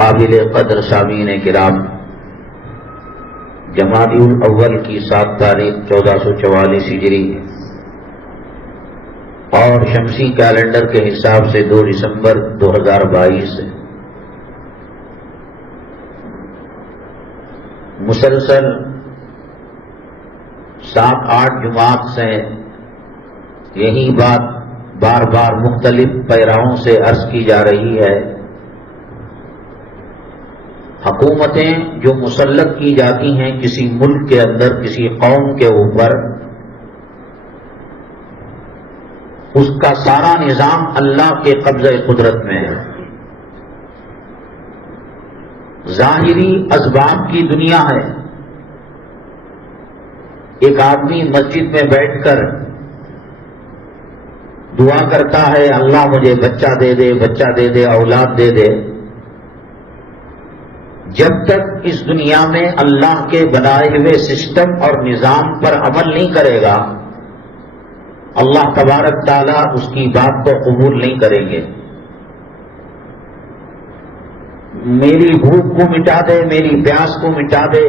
قابل قدر سامعین کرام، جمادی الاول کی 7 تاریخ 1444 ہجری اور شمسی کیلنڈر کے حساب سے 2 دسمبر 2022 ہے۔ مسلسل 7-8 جمعات سے یہی بات بار بار مختلف پیراؤں سے عرض کی جا رہی ہے۔ حکومتیں جو مسلط کی جاتی ہیں کسی ملک کے اندر، کسی قوم کے اوپر، اس کا سارا نظام اللہ کے قبضہ قدرت میں ہے۔ ظاہری اسباب کی دنیا ہے۔ ایک آدمی مسجد میں بیٹھ کر دعا کرتا ہے، اللہ مجھے بچہ دے دے، بچہ دے دے، اولاد دے دے۔ جب تک اس دنیا میں اللہ کے بنائے ہوئے سسٹم اور نظام پر عمل نہیں کرے گا، اللہ تبارک تعالیٰ اس کی بات کو قبول نہیں کریں گے۔ میری بھوک کو مٹا دے، میری پیاس کو مٹا دے،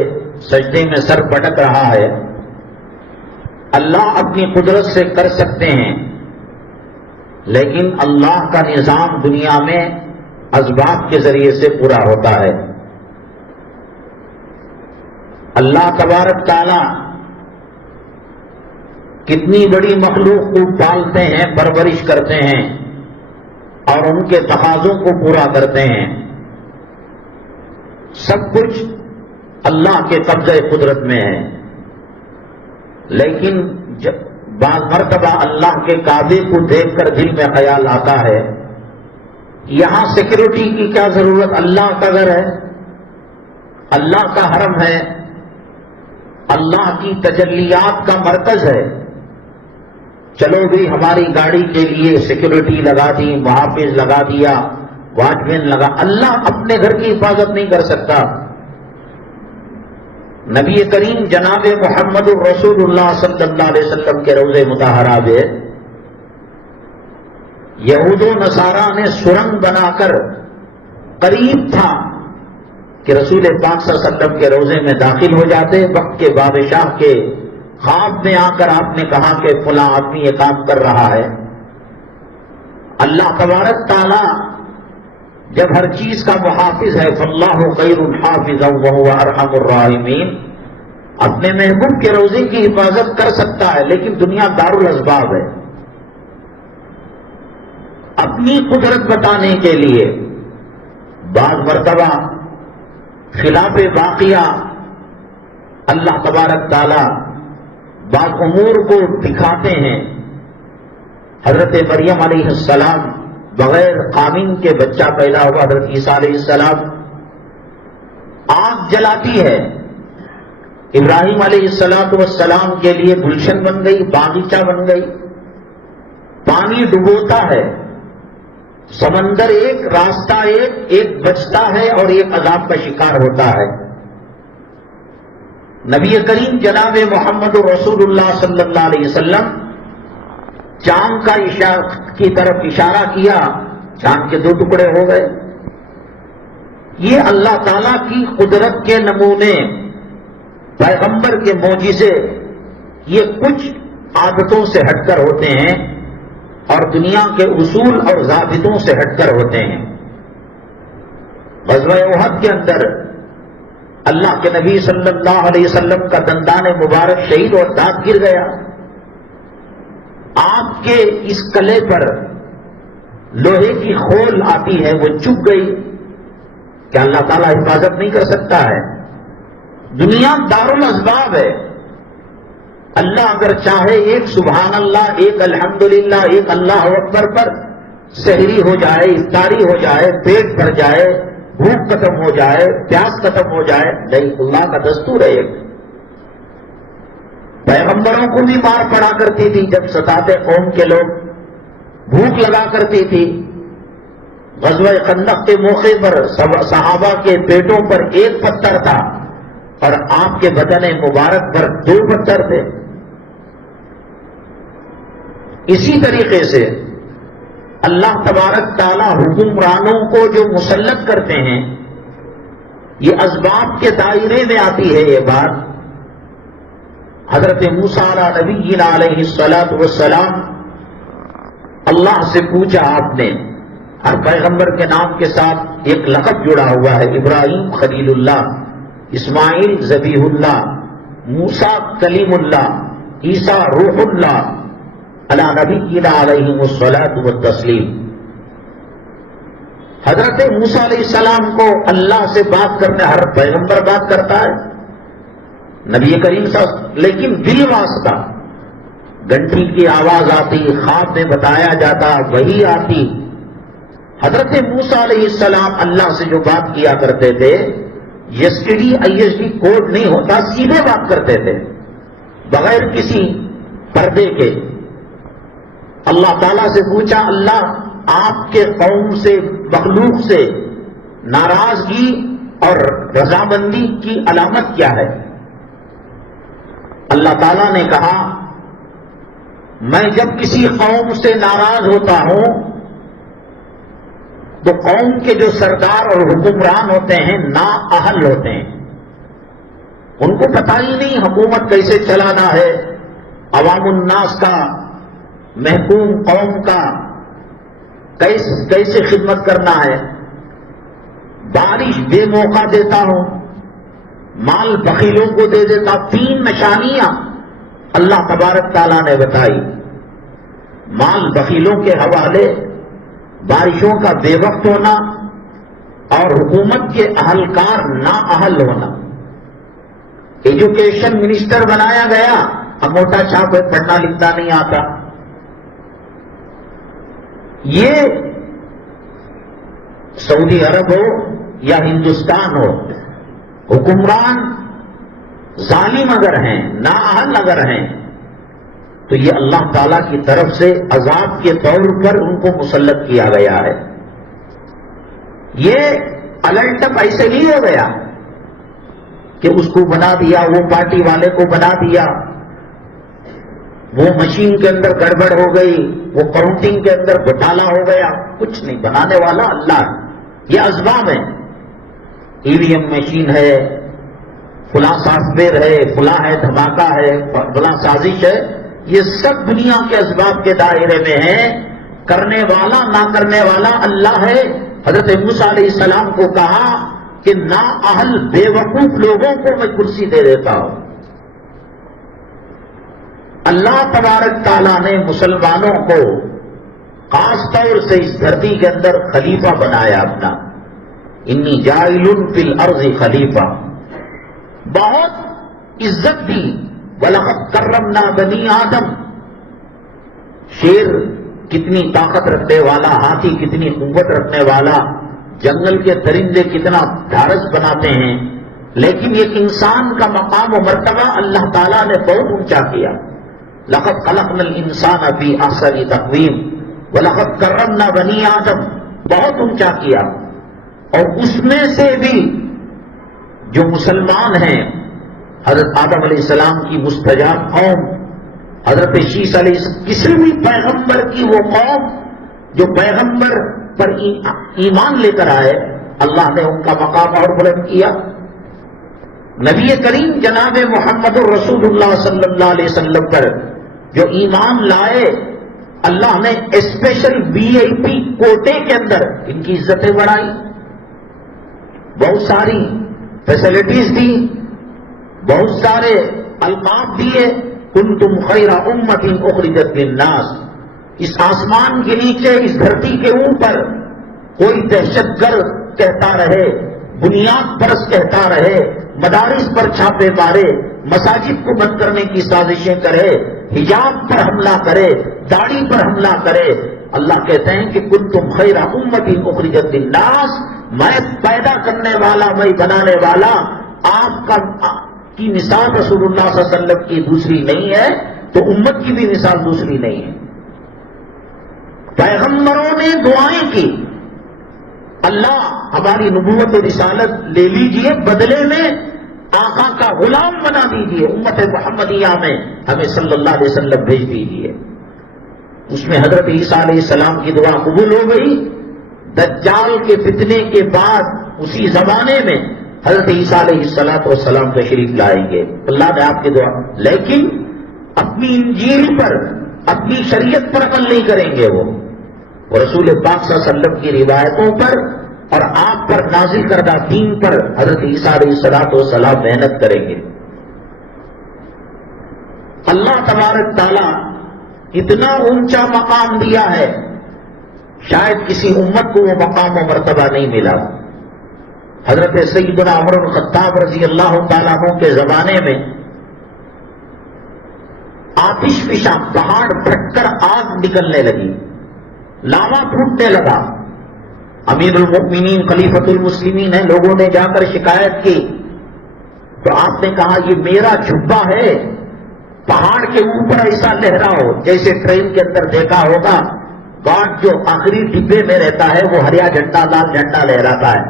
سجدے میں سر پٹک رہا ہے۔ اللہ اپنی قدرت سے کر سکتے ہیں، لیکن اللہ کا نظام دنیا میں اسباب کے ذریعے سے پورا ہوتا ہے۔ اللہ تبارک تعالیٰ کتنی بڑی مخلوق کو پالتے ہیں، پرورش کرتے ہیں اور ان کے تقاضوں کو پورا کرتے ہیں۔ سب کچھ اللہ کے قبضہ قدرت میں ہے، لیکن بعض مرتبہ اللہ کے کعبے کو دیکھ کر دل میں خیال آتا ہے، یہاں سیکورٹی کی کیا ضرورت؟ اللہ کا گھر ہے، اللہ کا حرم ہے، اللہ کی تجلیات کا مرکز ہے۔ چلو بھی ہماری گاڑی کے لیے سیکورٹی لگا دی، محافظ لگا دیا، واچ مین لگا۔ اللہ اپنے گھر کی حفاظت نہیں کر سکتا۔ نبی کریم جناب محمد الرسول اللہ صلی اللہ علیہ وسلم کے روضہ مطہرہ میں یہود و نصارہ نے سرنگ بنا کر، قریب تھا کہ رسول پاک صلی اللہ علیہ وسلم کے روضے میں داخل ہو جاتے۔ وقت کے بادشاہ کے خواب میں آ کر آپ نے کہا کہ فلاں آدمی یہ کام کر رہا ہے۔ اللہ تبارک تعالیٰ جب ہر چیز کا محافظ ہے، فاللہ خیر حافظا وہو ارحم الراحمین، اپنے محبوب کے روضے کی حفاظت کر سکتا ہے، لیکن دنیا دار الاسباب ہے۔ اپنی قدرت بتانے کے لیے بعض مرتبہ خلاف واقعہ اللہ تبارک تعالیٰ بعض امور کو دکھاتے ہیں۔ حضرت مریم علیہ السلام بغیر خامن کے بچہ پیدا ہوا، حضرت عیسیٰ علیہ السلام آگ جلاتی ہے، ابراہیم علیہ السلام کے لیے گلشن بن گئی، باغیچہ بن گئی، پانی ڈبوتا ہے، سمندر ایک، راستہ ایک بچتا ہے اور ایک عذاب کا شکار ہوتا ہے۔ نبی کریم جناب محمد رسول اللہ صلی اللہ علیہ وسلم چاند کی طرف اشارہ کیا، چاند کے 2 ٹکڑے ہو گئے۔ یہ اللہ تعالیٰ کی قدرت کے نمونے، پیغمبر کے معجزے، یہ کچھ عادتوں سے ہٹ کر ہوتے ہیں اور دنیا کے اصول اور ضابطوں سے ہٹ کر ہوتے ہیں۔ غزوہ احد کے اندر اللہ کے نبی صلی اللہ علیہ وسلم کا دندان مبارک شہید اور دانت گر گیا۔ آپ کے اس کلے پر لوہے کی خول آتی ہے، وہ چپ گئی۔ کیا اللہ تعالیٰ حفاظت نہیں کر سکتا ہے؟ دنیا دارالاسباب ہے۔ اللہ اگر چاہے ایک سبحان اللہ، ایک الحمدللہ، ایک اللہ اکبر پر سحری ہو جائے، افطاری ہو جائے، پیٹ بھر جائے، بھوک ختم ہو جائے، پیاس ختم ہو جائے، نہیں، اللہ کا دستور ہے۔ پیغمبروں کو بھی مار پڑا کرتی تھی جب ستاتے قوم کے لوگ، بھوک لگا کرتی تھی۔ غزوہ خندق کے موقع پر صحابہ کے پیٹوں پر 1 پتھر تھا اور آپ کے بدن مبارک پر 2 پتھر تھے۔ اسی طریقے سے اللہ تبارک تعالیٰ حکمرانوں کو جو مسلط کرتے ہیں یہ اسباب کے دائرے میں آتی ہے یہ بات. حضرت موسیٰ علیہ نبینا علیہ الصلاۃ والسلام اللہ سے پوچھا آپ نے. ہر پیغمبر کے نام کے ساتھ ایک لقب جڑا ہوا ہے. ابراہیم خلیل اللہ، اسماعیل ذبیح اللہ، موسیٰ کلیم اللہ، عیسیٰ روح اللہ، علی نبینا علیہ الصلاۃ والتسلیم. حضرت موسیٰ علیہ السلام کو اللہ سے بات کرنے ہر پیغمبر بات کرتا ہے، نبی کریم صلی اللہ علیہ وسلم، لیکن بل واسطہ گھنٹی کی آواز آتی، خواب میں بتایا جاتا، وہی آتی. حضرت موسیٰ علیہ السلام اللہ سے جو بات کیا کرتے تھے، STD ISD کوڈ نہیں ہوتا، سیدھے بات کرتے تھے بغیر کسی پردے کے. اللہ تعالیٰ سے پوچھا، اللہ آپ کے قوم سے، مخلوق سے ناراضگی اور رضامندی کی علامت کیا ہے؟ اللہ تعالیٰ نے کہا، میں جب کسی قوم سے ناراض ہوتا ہوں تو قوم کے جو سردار اور حکمران ہوتے ہیں نااہل ہوتے ہیں. ان کو پتہ ہی نہیں حکومت کیسے چلانا ہے، عوام الناس کا، محکوم قوم کا کیسے خدمت کرنا ہے. بارش بے موقع دیتا ہوں، مال بخیلوں کو دے دیتا. 3 نشانیاں اللہ تبارک تعالیٰ نے بتائی. مال بخیلوں کے حوالے، بارشوں کا بے وقت ہونا، اور حکومت کے اہلکار نااہل ہونا. ایجوکیشن منسٹر بنایا گیا، انگوٹھا چھاپ پڑھنا لکھنا نہیں آتا. یہ سعودی عرب ہو یا ہندوستان ہو، حکمران ظالم اگر ہیں، نااہل اگر ہیں، تو یہ اللہ تعالیٰ کی طرف سے عذاب کے طور پر ان کو مسلط کیا گیا ہے. یہ الرٹ اپ ایسے نہیں ہو گیا کہ اس کو بنا دیا، وہ پارٹی والے کو بنا دیا، وہ مشین کے اندر گڑبڑ ہو گئی، وہ کاؤنٹنگ کے اندر گھوٹالا ہو گیا. کچھ نہیں، بنانے والا اللہ ہے. یہ اسباب ہیں. EVM مشین ہے، فلاں سافٹ ویئر ہے، فلاں ہے دھماکہ ہے، فلاں سازش ہے. یہ سب دنیا کے اسباب کے دائرے میں ہیں. کرنے والا نہ کرنے والا اللہ ہے. حضرت موسیٰ علیہ السلام کو کہا کہ نااہل بے وقوف لوگوں کو میں کرسی دے دیتا ہوں. اللہ تبارک تعالیٰ نے مسلمانوں کو خاص طور سے اس دھرتی کے اندر خلیفہ بنایا اپنا. انی جاعل فی الارض خلیفہ، بہت عزت دی. وَلَقَدْ كَرَّمْنَا بَنِي آدم. شیر کتنی طاقت رکھنے والا، ہاتھی کتنی قوت رکھنے والا، جنگل کے درندے کتنا دھارس بناتے ہیں، لیکن ایک انسان کا مقام و مرتبہ اللہ تعالیٰ نے بہت اونچا کیا. لَقَدْ خَلَقْنَا الْإِنسَانَ فِي أَحْسَنِ تَقْوِيمٍ وَلَقَدْ كَرَّمْنَا بَنِي آدم. بہت اونچا کیا. اور اس میں سے بھی جو مسلمان ہیں، حضرت آدم علیہ السلام کی مستجاب قوم، حضرت شیس علیہ السلام، کسی بھی پیغمبر کی وہ قوم جو پیغمبر پر ایمان لے کر آئے، اللہ نے ان کا مقام اور بلند کیا. نبی کریم جناب محمد الرسول اللہ صلی اللہ علیہ وسلم پر جو ایمان لائے، اللہ نے اسپیشل VIP کوٹے کے اندر ان کی عزتیں بڑھائی، بہت ساری فیسلٹیز دی، بہت سارے القاب دیے. کنتم خیر امت اخرجت للناس. اس آسمان کے نیچے، اس دھرتی کے اوپر کوئی دہشت گرد کہتا رہے، بنیاد پرست کہتا رہے، مدارس پر چھاپے مارے، مساجد کو بند کرنے کی سازشیں کرے، حجاب پر حملہ کرے، داڑھی پر حملہ کرے، اللہ کہتے ہیں کہ کنتم خیر امت اخرجت للناس. میں پیدا کرنے والا، میں بنانے والا. آپ کی مثال رسول اللہ صلی اللہ علیہ وسلم کی دوسری نہیں ہے، تو امت کی بھی مثال دوسری نہیں ہے. پیغمبروں نے دعائیں کی، اللہ ہماری نبوت و رسالت لے لیجئے، بدلے میں آقا کا غلام بنا دیجئے، امت محمدیہ میں ہمیں صلی اللہ علیہ وسلم بھیج دیجئے. اس میں حضرت عیسیٰ علیہ السلام کی دعا قبول ہو گئی. دجال کے فتنے کے بعد اسی زمانے میں حضرت عیسیٰ علیہ السلام تشریف لائیں گے، اللہ نے آپ کی دعا، لیکن اپنی انجیل پر، اپنی شریعت پر عمل نہیں کریں گے وہ رسول پاک صلی اللہ علیہ وسلم کی روایتوں پر اور آپ پر نازل کردہ دین پر حضرت عیسیٰ علیہ السلام محنت کریں گے۔ اللہ تبارک تعالیٰ اتنا اونچا مقام دیا ہے، شاید کسی امت کو وہ مقام و مرتبہ نہیں ملا۔ حضرت سیدنا عمر بن الخطاب رضی اللہ تعالیٰ عنہ کے زمانے میں آتش فشاں پہاڑ پھٹ کر آگ نکلنے لگی، لاوا پھوٹنے لگا۔ امیر المؤمنین خلیفۃ المسلمین ہیں، لوگوں نے جا کر شکایت کی تو آپ نے کہا یہ میرا جھبا ہے، پہاڑ کے اوپر ایسا لہراؤ جیسے ٹرین کے اندر دیکھا ہوگا گارڈ جو آخری ڈبے میں رہتا ہے وہ ہریا جھنڈا لال جھنڈا لہراتا ہے۔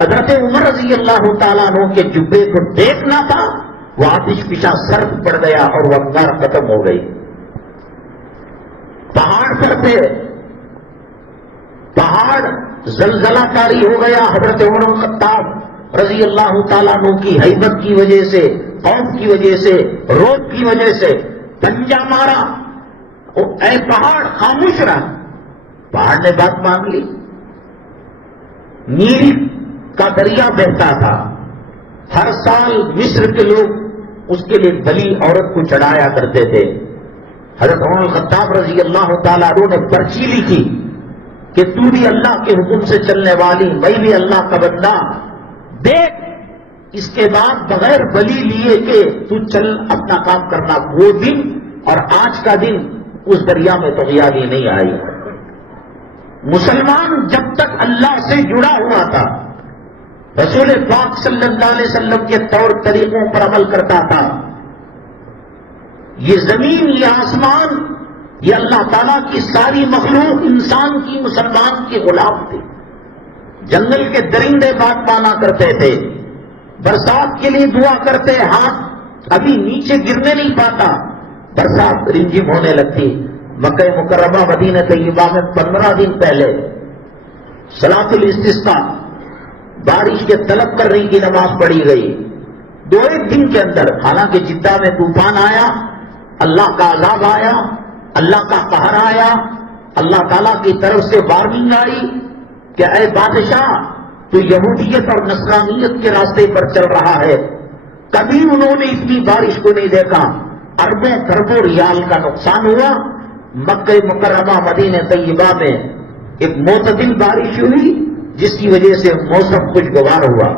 حضرت عمر رضی اللہ تعالیٰ عنہ کے جبے کو دیکھنا تھا، وہ آتش فشاں سرد پڑ گیا اور وہ انگار ختم ہو گئی۔ پہاڑ پر تھے، پہاڑ زلزلہ کاری ہو گیا۔ حضرت عمر بن الخطاب رضی اللہ تعالیٰ عنہ کی ہیبت کی وجہ سے، خوف کی وجہ سے، روب کی وجہ سے پنجہ مارا، اے پہاڑ خاموش رہا۔ پہاڑ نے بات مان لی۔ نیل کا دریا بہتا تھا، ہر سال مصر کے لوگ اس کے لیے بلی عورت کو چڑھایا کرتے تھے۔ حضرت عمر الخطاب رضی اللہ تعالیٰ عنہ نے پرچی لکھی کہ تو بھی اللہ کے حکم سے چلنے والی، میں بھی اللہ کا بندہ، دیکھ اس کے بعد بغیر بلی لیے کہ تو چل اپنا کام کرنا۔ وہ دن اور آج کا دن اس دریا میں طغیانی نہیں آئی۔ مسلمان جب تک اللہ سے جڑا ہوا تھا، رسول پاک صلی اللہ علیہ وسلم کے طور طریقوں پر عمل کرتا تھا، یہ زمین، یہ آسمان، یہ اللہ تعالیٰ کی ساری مخلوق انسان کی، مسلمان کی غلام تھی۔ جنگل کے درندے بات مانا کرتے تھے، برسات کے لیے دعا کرتے، ہاتھ ابھی نیچے گرنے نہیں پاتا، برسات رمجم ہونے لگتی۔ مکہ مکرمہ مدینہ طیبہ میں 15 دن پہلے صلاۃ الاستسقاء، بارش کے طلب کرنے کی نماز پڑھی گئی۔ 2-1 دن کے اندر، حالانکہ جدہ میں طوفان آیا، اللہ کا عذاب آیا، اللہ کا قہر آیا، اللہ تعالیٰ کی طرف سے وارننگ آئی کہ اے بادشاہ تو یہودیت اور نصرانیت کے راستے پر چل رہا ہے۔ کبھی انہوں نے اتنی بارش کو نہیں دیکھا، اربوں کروڑوں ریال کا نقصان ہوا۔ مکہ مکرمہ مدینہ طیبہ میں ایک معتدل بارش ہوئی جس کی وجہ سے موسم خوشگوار ہوا۔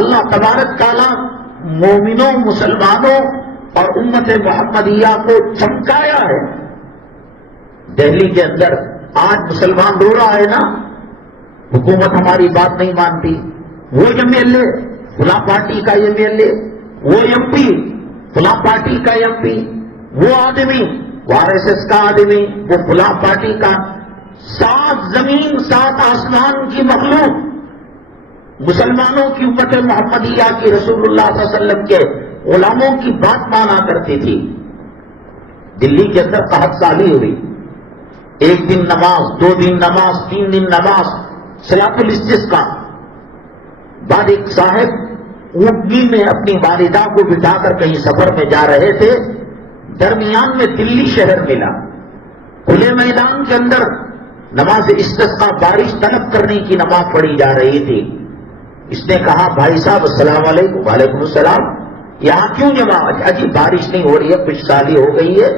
اللہ تبارک تعالیٰ مومنوں، مسلمانوں اور امت محمدیہ کو چمکایا ہے۔ دہلی کے اندر آج مسلمان رو رہا ہے نا، حکومت ہماری بات نہیں مانتی، وہ ایم ایل اے فلاں پارٹی کا ایم ایل اے، وہ ایم پی فلاں پارٹی کا ایم پی، وہ آدمی وہ آر ایس ایس کا آدمی، وہ فلاں پارٹی کا۔ 7 زمین 7 آسمان کی مخلوق مسلمانوں کی امت محمدیہ کی، رسول اللہ صلی اللہ علیہ وسلم کے غلاموں کی بات مانا کرتی تھی۔ دلی کے اندر قحط سالی ہوئی، 1 دن نماز، 2 دن نماز، 3 دن نماز، صلاۃ الاستسقاء۔ بعد ایک صاحب اونٹنی میں اپنی والدہ کو بٹھا کر کہیں سفر میں جا رہے تھے، درمیان میں دلی شہر ملا، کھلے میدان کے اندر نماز استسقاء، بارش طلب کرنے کی نماز پڑھی جا رہی تھی۔ اس نے کہا بھائی صاحب السلام علیکم۔ وعلیکم السلام۔ یہاں کیوں جمع؟ جی بارش نہیں ہو رہی ہے، کچھ سالی ہو گئی ہے،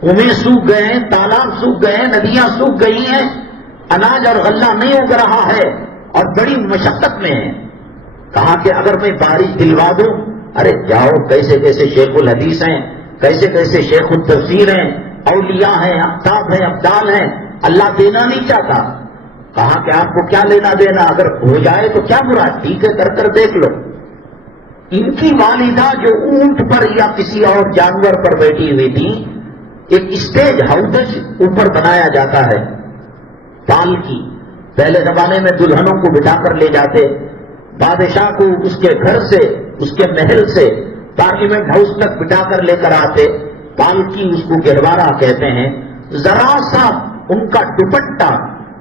کنویں سوکھ گئے ہیں، تالاب سوکھ گئے ہیں، ندیاں سوکھ گئی ہیں، اناج اور غلہ نہیں اگ رہا ہے اور بڑی مشقت میں ہے۔ کہا کہ اگر میں بارش دلوا دوں؟ ارے جاؤ، کیسے کیسے شیخ الحدیث ہیں، کیسے کیسے شیخ التفسیر ہیں، اولیاء ہیں، اقطاب ہیں، ابدال ہیں، اللہ دینا نہیں چاہتا۔ کہا کہ آپ کو کیا لینا دینا، اگر ہو جائے تو کیا برا، ٹھیک ہے کر کر دیکھ لو۔ ان کی والدہ جو اونٹ پر یا کسی اور جانور پر بیٹھی ہوئی تھی، ایک اسٹیج ہاؤس اوپر بنایا جاتا ہے پال کی، پہلے زمانے میں دلہنوں کو بٹھا کر لے جاتے، بادشاہ کو اس کے گھر سے، اس کے محل سے پارلیمنٹ ہاؤس تک بٹھا کر لے کر آتے، پالکی اس کو گہوارہ کہتے ہیں۔ ذرا سا ان کا دوپٹہ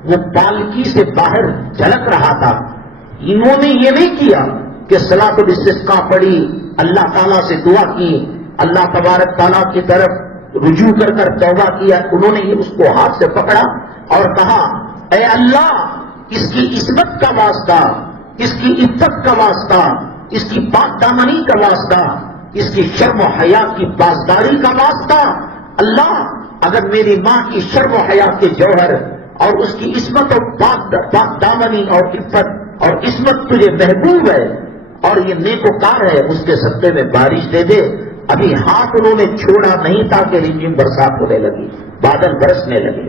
وہ پالکی سے باہر جھلک رہا تھا، انہوں نے یہ نہیں کیا کہ صلاۃ الاستسقاء پڑھی، اللہ تعالیٰ سے دعا کی، اللہ تبارک تعالیٰ کی طرف رجوع کر کر توبہ کیا. انہوں نے اس کو ہاتھ سے پکڑا اور کہا اے اللہ، اس کی عصمت کا واسطہ، اس کی عزت کا واسطہ، اس کی پاک دامنی کا واسطہ، اس کی شرم و حیا کی پاسداری کا واسطہ، اللہ اگر میری ماں کی شرم و حیا کے جوہر اور اس کی عصمت اور پاک دامنی اور عفت اور عصمت تجھے محبوب ہے اور یہ نیکوکار ہے، اس کے صدقے میں بارش دے دے. ابھی ہاتھ انہوں نے چھوڑا نہیں تھا کہ رمجم برسات ہونے لگی، بادل برسنے لگے.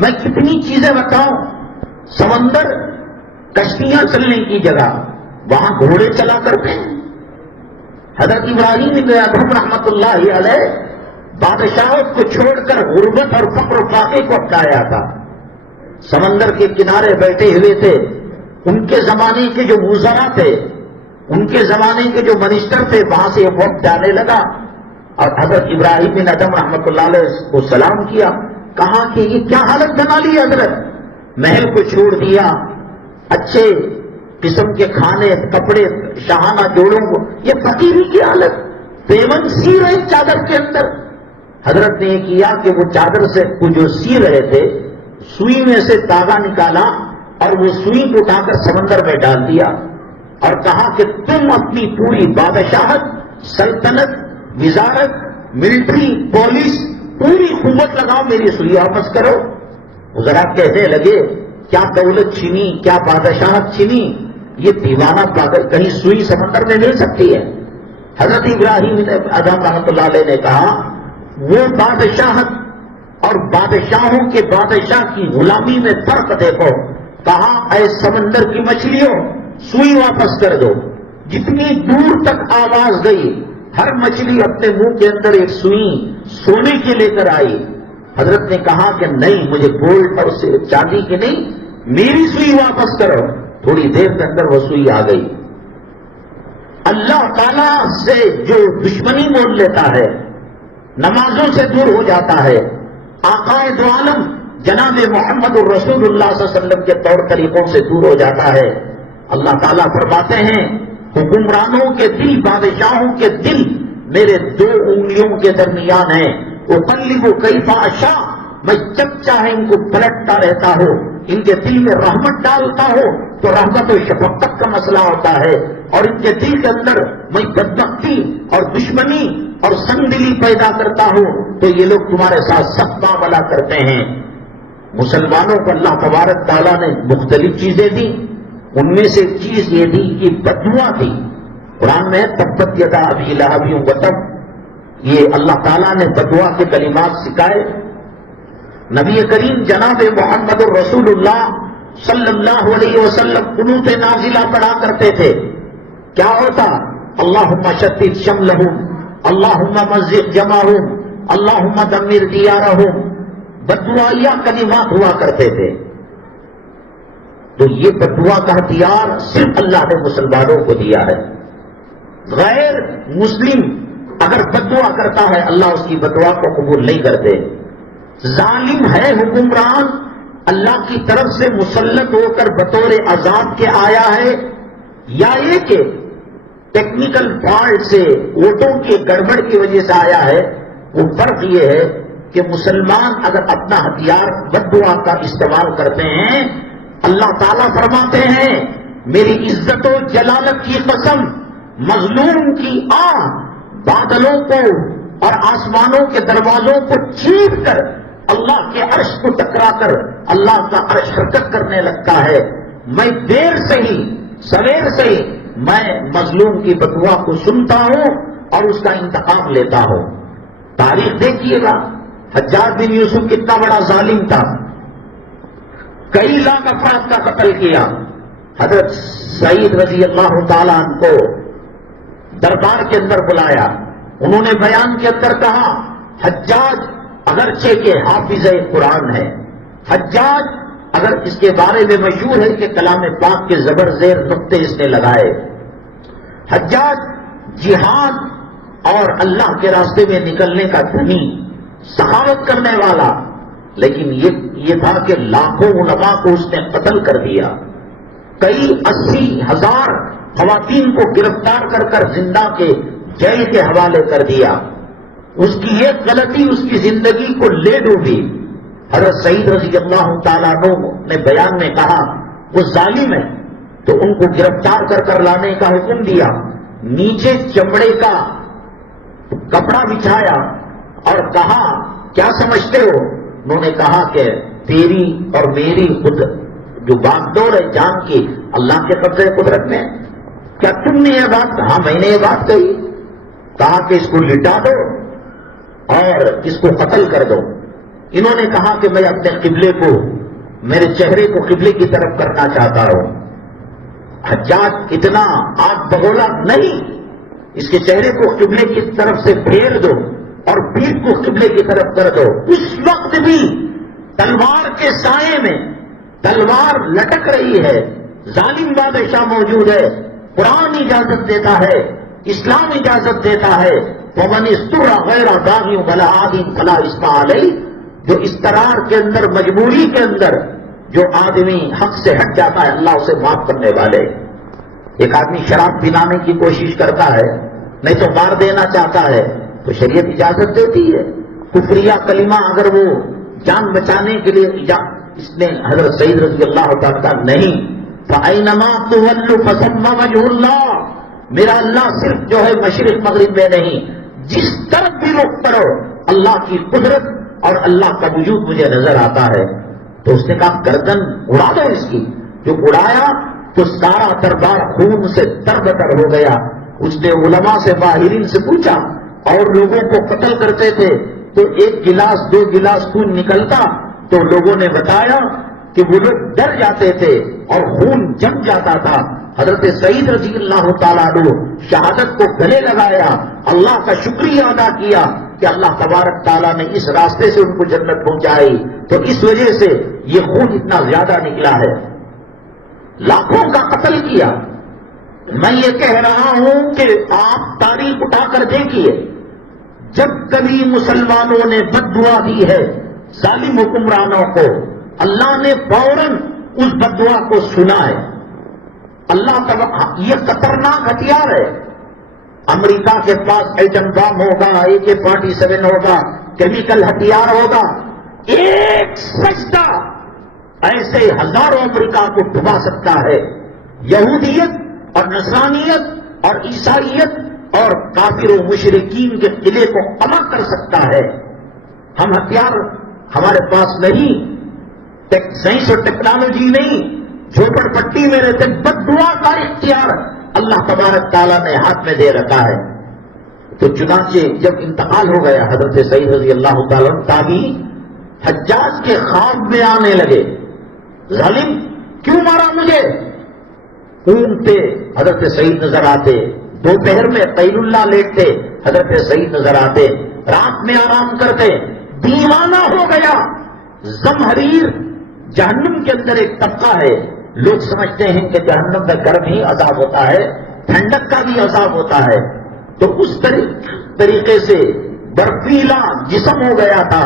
میں کتنی چیزیں بتاؤں. سمندر کشتیاں چلنے کی جگہ وہاں گھوڑے چلا کرتے ہیں. حضرت ابراہیم بن ادھم رحمت اللہ علیہ بادشاہت کو چھوڑ کر غربت اور فقر و فاقے کو اپنایا تھا. سمندر کے کنارے بیٹھے ہوئے تھے. ان کے زمانے کے جو وزراء تھے، ان کے زمانے کے جو منسٹر تھے، وہاں سے یہ وقت جانے لگا اور حضرت ابراہیم بن ادھم رحمت اللہ علیہ کو سلام کیا. کہا کہ یہ کیا حالت بنا لی حضرت، محل کو چھوڑ دیا، اچھے قسم کے کھانے کپڑے شاہانہ جوڑوں کو، یہ فقیری کی حالت، پیون سی رہے چادر کے اندر. حضرت نے یہ کیا کہ وہ چادر سے جو سی رہے تھے سوئی میں سے داغا نکالا اور وہ سوئی کو اٹھا کر سمندر میں ڈال دیا اور کہا کہ تم اپنی پوری بادشاہت، سلطنت، وزارت، ملٹری، پولیس، پوری قوت لگاؤ، میری سوئی واپس کرو. ذرا کہنے لگے کیا دولت چھینی، کیا بادشاہت چھینی، یہ دیوانہ پاگل، کہیں سوئی سمندر میں مل سکتی ہے. حضرت ابراہیم ادھم رحمۃ اللہ علیہ نے کہا وہ بادشاہت اور بادشاہوں کے بادشاہ کی غلامی میں فرق دیکھو. کہا اے سمندر کی مچھلیوں، سوئی واپس کر دو. جتنی دور تک آواز گئی ہر مچھلی اپنے منہ کے اندر ایک سوئی سونے کے لے کر آئی. حضرت نے کہا کہ نہیں، مجھے گولڈ اور چاندی کی نہیں، میری سوئی واپس کرو. تھوڑی دیر کے اندر وہ سوئی آ گئی. اللہ تعالیٰ سے جو دشمنی مول لیتا ہے، نمازوں سے دور ہو جاتا ہے، آقائے دو عالم جناب محمد الرسول اللہ صلی اللہ علیہ وسلم کے طور طریقوں سے دور ہو جاتا ہے. اللہ تعالیٰ فرماتے ہیں حکمرانوں کے دل، بادشاہوں کے دل میرے دو انگلیوں کے درمیان ہیں. اقلب کیف اشاء، میں جب چاہے ان کو پلٹتا رہتا ہوں. ان کے دل میں رحمت ڈالتا ہو تو رحمت و شفقت کا مسئلہ ہوتا ہے، اور ان کے دل کے اندر میں بدبختی اور دشمنی اور سنگدلی پیدا کرتا ہوں تو یہ لوگ تمہارے ساتھ سخت معاملہ کرتے ہیں. مسلمانوں کو اللہ تبارک تعالیٰ نے مختلف چیزیں دی. ان میں سے ایک چیز یہ دی کہ بددعا تھی. قرآن میں تبت یدا ابی لہب وتب، یہ اللہ تعالیٰ نے بددعا کے کلمات سکھائے. نبی کریم جناب محمد الرسول اللہ صلی اللہ علیہ وسلم قنوت نازلہ پڑھا کرتے تھے. کیا ہوتا؟ اللہم شتت شملہم، اللہم مزق جمعہم، اللہم دمر دیارہم. بددعائیہ کلمات ہوا کرتے تھے. تو یہ بددعا کا ہتھیار صرف اللہ نے مسلمانوں کو دیا ہے. غیر مسلم اگر بددعا کرتا ہے اللہ اس کی بددعا کو قبول نہیں کرتے. ظالم ہے حکمران، اللہ کی طرف سے مسلط ہو کر بطور عذاب کے آیا ہے، یا یہ کہ ٹیکنیکل فالٹ سے ووٹوں کی گڑبڑ کی وجہ سے آیا ہے. وہ فرق یہ ہے کہ مسلمان اگر اپنا ہتھیار بددعا کا استعمال کرتے ہیں، اللہ تعالیٰ فرماتے ہیں میری عزت و جلالت کی قسم، مظلوم کی بادلوں کو اور آسمانوں کے دروازوں کو چیر کر اللہ کے عرش کو ٹکرا کر اللہ کا عرش حرکت کرنے لگتا ہے. میں دیر سے ہی سویر سے ہی میں مظلوم کی بددعا کو سنتا ہوں اور اس کا انتقام لیتا ہوں. تاریخ دیکھیے گا، حجاج بن یوسف کتنا بڑا ظالم تھا، کئی لاکھ افراد کا قتل کیا. حضرت سعید رضی اللہ تعالیٰ عنہ کو دربار کے اندر بلایا. انہوں نے بیان کے اندر کہا حجاج اگرچہ کہ حافظ قرآن ہے، حجاج اگر اس کے بارے میں مشہور ہے کہ کلام پاک کے زبر زیر نقطے اس نے لگائے، حجاج جہاد اور اللہ کے راستے میں نکلنے کا دھنی، سخاوت کرنے والا، لیکن یہ تھا کہ لاکھوں علماء کو اس نے قتل کر دیا. کئی 80,000 خواتین کو گرفتار کر کر زندہ کے جیل کے حوالے کر دیا. اس کی ایک غلطی اس کی زندگی کو لے ڈوبی. حضرت سعید رضی اللہ تعالیٰ عنہ نے بیان میں کہا وہ ظالم ہے، تو ان کو گرفتار کر کر لانے کا حکم دیا. نیچے چمڑے کا کپڑا بچھایا اور کہا کیا سمجھتے ہو؟ انہوں نے کہا کہ تیری اور میری خود جو باغ دوڑ ہے جان کی اللہ کے قبضے قدرت میں. کیا تم نے یہ بات؟ ہاں میں نے یہ بات کہی. کہا کہ اس کو لٹا دو اور اس کو قتل کر دو. انہوں نے کہا کہ میں اپنے قبلے کو، میرے چہرے کو قبلے کی طرف کرنا چاہتا ہوں. حجاج اتنا آگ بگولا نہیں، اس کے چہرے کو قبلے کی طرف سے پھیر دو اور پیٹھ کو قبلے کی طرف کر دو. اس وقت بھی تلوار کے سائے میں تلوار لٹک رہی ہے. ظالم بادشاہ موجود ہے. قرآن اجازت دیتا ہے، اسلام اجازت دیتا ہے. وَمَنِ اسْتُرَّ غَيْرَ بَاغٍ وَلَا عَادٍ فَلَا إِثْمَ عَلَيْهِ. جو استقرار کے اندر، مجبوری کے اندر جو آدمی حق سے ہٹ جاتا ہے اللہ اسے معاف کرنے والے. ایک آدمی شراب پلانے کی کوشش کرتا ہے، نہیں تو مار دینا چاہتا ہے، تو شریعت اجازت دیتی ہے. کفریہ کلمہ اگر وہ جان بچانے کے لیے اس نے حضرت سعید رضی اللہ تعالیٰ نہیں، فَأَيْنَمَا تُوَلُّ فَثَمَّ وَجْهُ اللَّهِ. میرا اللہ صرف جو ہے مشرق مغرب میں نہیں، جس طرف بھی رخ کرو اللہ کی قدرت اور اللہ کا وجود مجھے نظر آتا ہے. تو اس نے کہا گردن اڑا دو اس کی. جو اڑایا تو سارا دربار خون سے تر ہو گیا. اس نے علماء سے، ماہرین سے پوچھا، اور لوگوں کو قتل کرتے تھے تو 1 گلاس 2 گلاس خون نکلتا، تو لوگوں نے بتایا کہ وہ لوگ ڈر جاتے تھے اور خون جم جاتا تھا. حضرت سعید رضی اللہ تعالیٰ عنہ شہادت کو گلے لگایا، اللہ کا شکریہ ادا کیا کہ اللہ تبارک تعالیٰ نے اس راستے سے ان کو جنت پہنچائی. تو اس وجہ سے یہ خون اتنا زیادہ نکلا ہے. لاکھوں کا قتل کیا. میں یہ کہہ رہا ہوں کہ آپ تاریخ اٹھا کر دیکھیے، جب کبھی مسلمانوں نے بد دعا دی ہے ظالم حکمرانوں کو، اللہ نے فوراً اس بد دعا کو سنا ہے. اللہ یہ خطرناک ہتھیار ہے. امریکہ کے پاس ایٹم بم ہوگا، AK-47 ہوگا، کیمیکل ہتھیار ہوگا. ایک سجدہ ایسے ہزاروں امریکہ کو ڈبا سکتا ہے. یہودیت اور نصرانیت اور عیسائیت اور کافر و مشرکین کے قلعے کو قمع کر سکتا ہے. ہم ہتھیار ہمارے پاس نہیں، سائنس اور ٹیکنالوجی نہیں، جھوپڑ پٹی میں رہتے، بد دعا کا اختیار اللہ تبارک تعالیٰ نے ہاتھ میں دے رکھا ہے. تو چنانچہ جب انتقال ہو گیا حضرت سعید رضی اللہ تعالیٰ تابعی حجاج کے خواب میں آنے لگے، ظالم کیوں مارا مجھے؟ اونگتے حضرت سعید نظر آتے، دوپہر میں قیل اللہ لیٹتے حضرت سعید نظر آتے، رات میں آرام کرتے. دیوانہ ہو گیا. زمہریر جہنم کے اندر ایک طبقہ ہے، لوگ سمجھتے ہیں کہ جہنم میں گرم ہی عذاب ہوتا ہے، ٹھنڈک کا بھی عذاب ہوتا ہے. تو اس طریقے سے برفیلا جسم ہو گیا تھا.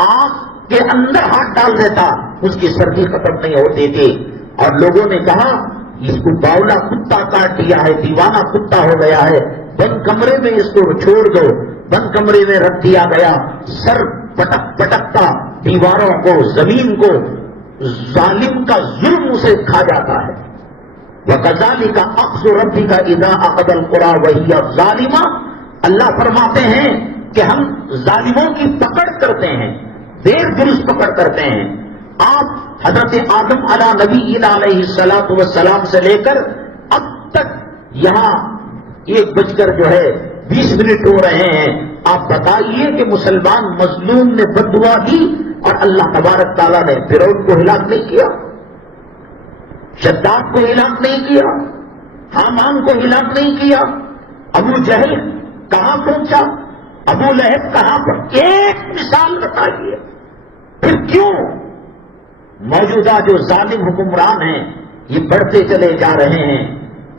آنکھ کے اندر ہاتھ ڈال دیتا، اس کی سردی ختم نہیں ہوتی تھی. اور لوگوں نے کہا اس کو باولا کتا کاٹ دیا ہے، دیوانہ کتا ہو گیا ہے، بند کمرے میں اس کو چھوڑ دو. بند کمرے میں رکھ دیا گیا. سر پٹک پٹکتا دیواروں کو، زمین کو. ظالم کا ظلم اسے کھا جاتا ہے. وَكَذَلِكَ أَخْذُ رَبِّكَ إِذَا أَخَذَ الْقُرَىٰ وَهِيَ ظَالِمَةٌ. اللہ فرماتے ہیں کہ ہم ظالموں کی پکڑ کرتے ہیں، دیر درست پکڑ کرتے ہیں. آپ حضرت آدم علیہ نبی علیہ الصلوۃ والسلام سے لے کر اب تک یہاں 1:20 ہو رہے ہیں. آپ بتائیے کہ مسلمان مظلوم نے بد دعا دی اور اللہ تبارک تعالیٰ نے فرعون کو ہلاک نہیں کیا، شداد کو ہلاک نہیں کیا، حامان کو ہلاک نہیں کیا، ابو جہل کہاں پہنچا، ابو لہب کہاں پر. ایک مثال بتائیے. پھر کیوں موجودہ جو ظالم حکمران ہیں یہ بڑھتے چلے جا رہے ہیں؟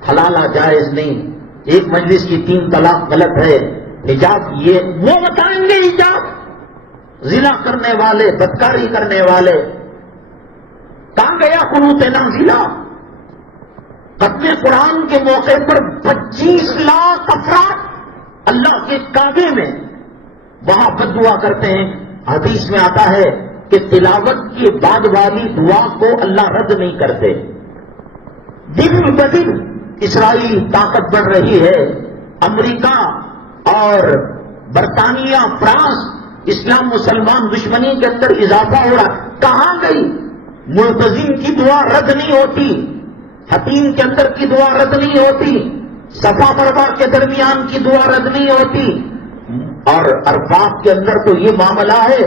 حلالہ جائز نہیں، ایک مجلس کی 3 طلاق غلط ہے، حجاب یہ وہ بتائیں گے. حجاب زنا کرنے والے، بدکاری کرنے والے. کہاں گیا قنوت نازلہ؟ ختم قرآن کے موقع پر 25 لاکھ افراد اللہ کے کعبے میں وہاں بد دعا کرتے ہیں. حدیث میں آتا ہے کہ تلاوت کے بعد والی دعا کو اللہ رد نہیں کرتے. دن بدن اسرائیل طاقت بڑھ رہی ہے. امریکہ اور برطانیہ، فرانس، اسلام مسلمان دشمنی کے اندر اضافہ ہو رہا. کہاں گئی؟ ملتزم کی دعا رد نہیں ہوتی، حتیم کے اندر کی دعا رد نہیں ہوتی، صفا مروا کے درمیان کی دعا رد نہیں ہوتی. اور عرفات کے اندر تو یہ معاملہ ہے،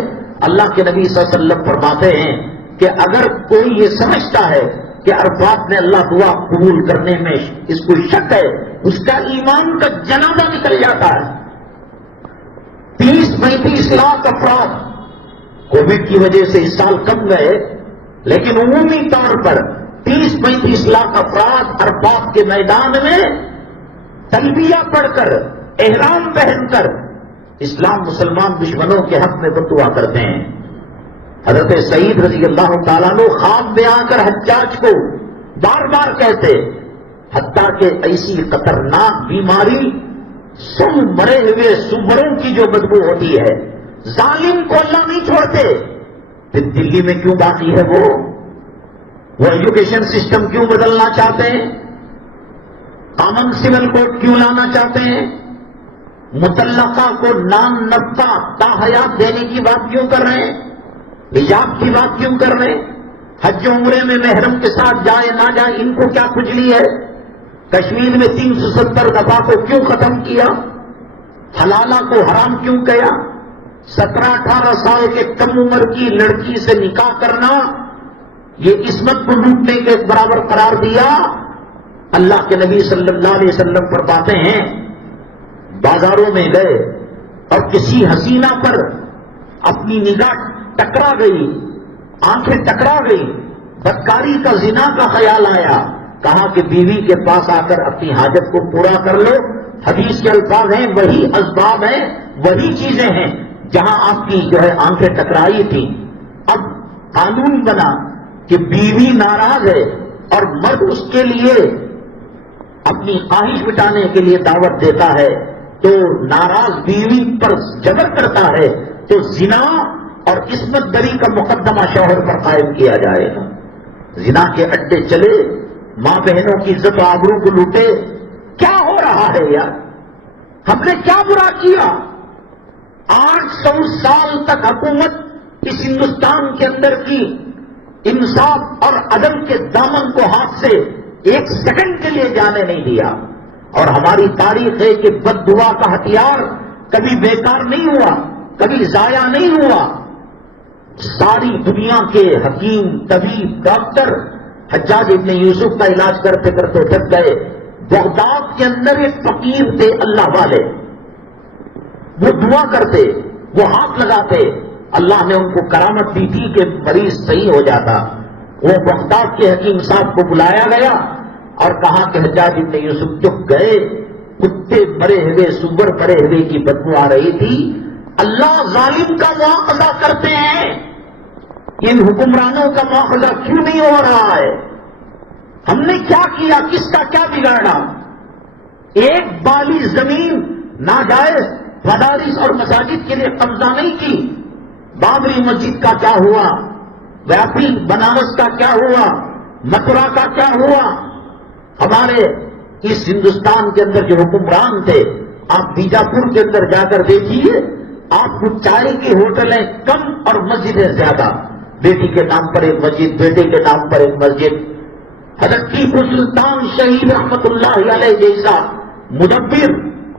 اللہ کے نبی صلی اللہ علیہ وسلم فرماتے ہیں کہ اگر کوئی یہ سمجھتا ہے کہ عرفات میں اللہ دعا قبول کرنے میں اس کو شک ہے، اس کا ایمان کا جنازہ نکل جاتا ہے. 30-35 لاکھ افراد کووڈ کی وجہ سے اس سال کم گئے، لیکن عمومی طور پر 30-35 لاکھ افراد عرفات کے میدان میں تلبیہ پڑھ کر، احرام پہن کر اسلام مسلمان دشمنوں کے حق میں بدعا کرتے ہیں. حضرت سعید رضی اللہ تعالیٰ عنہ خواب میں آ کر حجاج کو بار بار کہتے، حتیٰ کہ ایسی خطرناک بیماری سم مرے ہوئے سوروں کی جو بدبو ہوتی ہے، ظالم کو اللہ نہیں چھوڑتے. پھر دلی میں کیوں باقی ہے وہ ایجوکیشن سسٹم کیوں بدلنا چاہتے ہیں؟ کامن سول کوڈ کیوں لانا چاہتے ہیں؟ مطلقہ کو نام نفقہ تاحیات دینے کی بات کیوں کر رہے ہیں؟ حجاب کی بات کیوں کر رہے ہیں؟ حج و عمرے میں محرم کے ساتھ جائے نہ جائے، ان کو کیا کھجلی ہے؟ کشمیر میں 370 دفعہ کو کیوں ختم کیا؟ حلالہ کو حرام کیوں کیا؟ 17-18 سال کے کم عمر کی لڑکی سے نکاح کرنا یہ عصمت کو لوٹنے کے برابر قرار دیا. اللہ کے نبی صلی اللہ علیہ وسلم فرماتے ہیں، بازاروں میں گئے اور کسی حسینہ پر اپنی نگاہ ٹکرا گئی، آنکھیں ٹکرا گئی، بدکاری کا زنا کا خیال آیا، کہا کہ بیوی کے پاس آ کر اپنی حاجت کو پورا کر لو. حدیث کے الفاظ ہیں، وہی اسباب ہیں، وہی چیزیں ہیں جہاں آپ کی آنکھیں ٹکرائی تھی. اب قانون بنا کہ بیوی ناراض ہے اور مرد اس کے لیے اپنی خواہش مٹانے کے لیے دعوت دیتا ہے تو ناراض بیوی پر جبر کرتا ہے تو زنا اور عصمت دری کا مقدمہ شوہر پر قائم کیا جائے گا. زنا کے اڈے چلے، ماں بہنوں کی عزت و آبرو کو لوٹے. کیا ہو رہا ہے یار؟ ہم نے کیا برا کیا؟ 800 سال تک حکومت اس ہندوستان کے اندر کی انصاف اور عدل کے دامن کو ہاتھ سے 1 سیکنڈ کے لیے جانے نہیں دیا. اور ہماری تاریخ ہے کہ بد دعا کا ہتھیار کبھی بیکار نہیں ہوا، کبھی ضائع نہیں ہوا. ساری دنیا کے حکیم، طبیب، ڈاکٹر حجاج ابن یوسف کا علاج کرتے کرتے تھک گئے. بغداد کے اندر ایک فقیر تھے اللہ والے، وہ دعا کرتے، وہ ہاتھ لگاتے، اللہ نے ان کو کرامت دی تھی کہ مریض صحیح ہو جاتا. وہ بغداد کے حکیم صاحب کو بلایا گیا اور کہا کہ حجاج ابن یوسف چپ گئے، کتے مرے ہوئے، سور مرے ہوئے کی بدبو آ رہی تھی. اللہ ظالم کا مواخذہ کرتے ہیں، ان حکمرانوں کا مواخذہ کیوں نہیں ہو رہا ہے؟ ہم نے کیا کیا؟ کس کا کیا بگاڑا؟ ایک بالی زمین ناجائز مدارس اور مساجد کے لیے قبضہ نہیں کی. بابری مسجد کا کیا ہوا؟ ویاپی بنارس کا کیا ہوا؟ متھرا کا کیا ہوا؟ ہمارے اس ہندوستان کے اندر جو حکمران تھے، آپ بیجاپور کے اندر جا کر دیکھیے، آپ کو چائے کی ہوٹلیں کم اور مسجدیں زیادہ. بیٹی کے نام پر ایک مسجد، بیٹے کے نام پر ایک مسجد. حضرت ٹیپو سلطان شہید رحمت اللہ علیہ جیسا مدبر،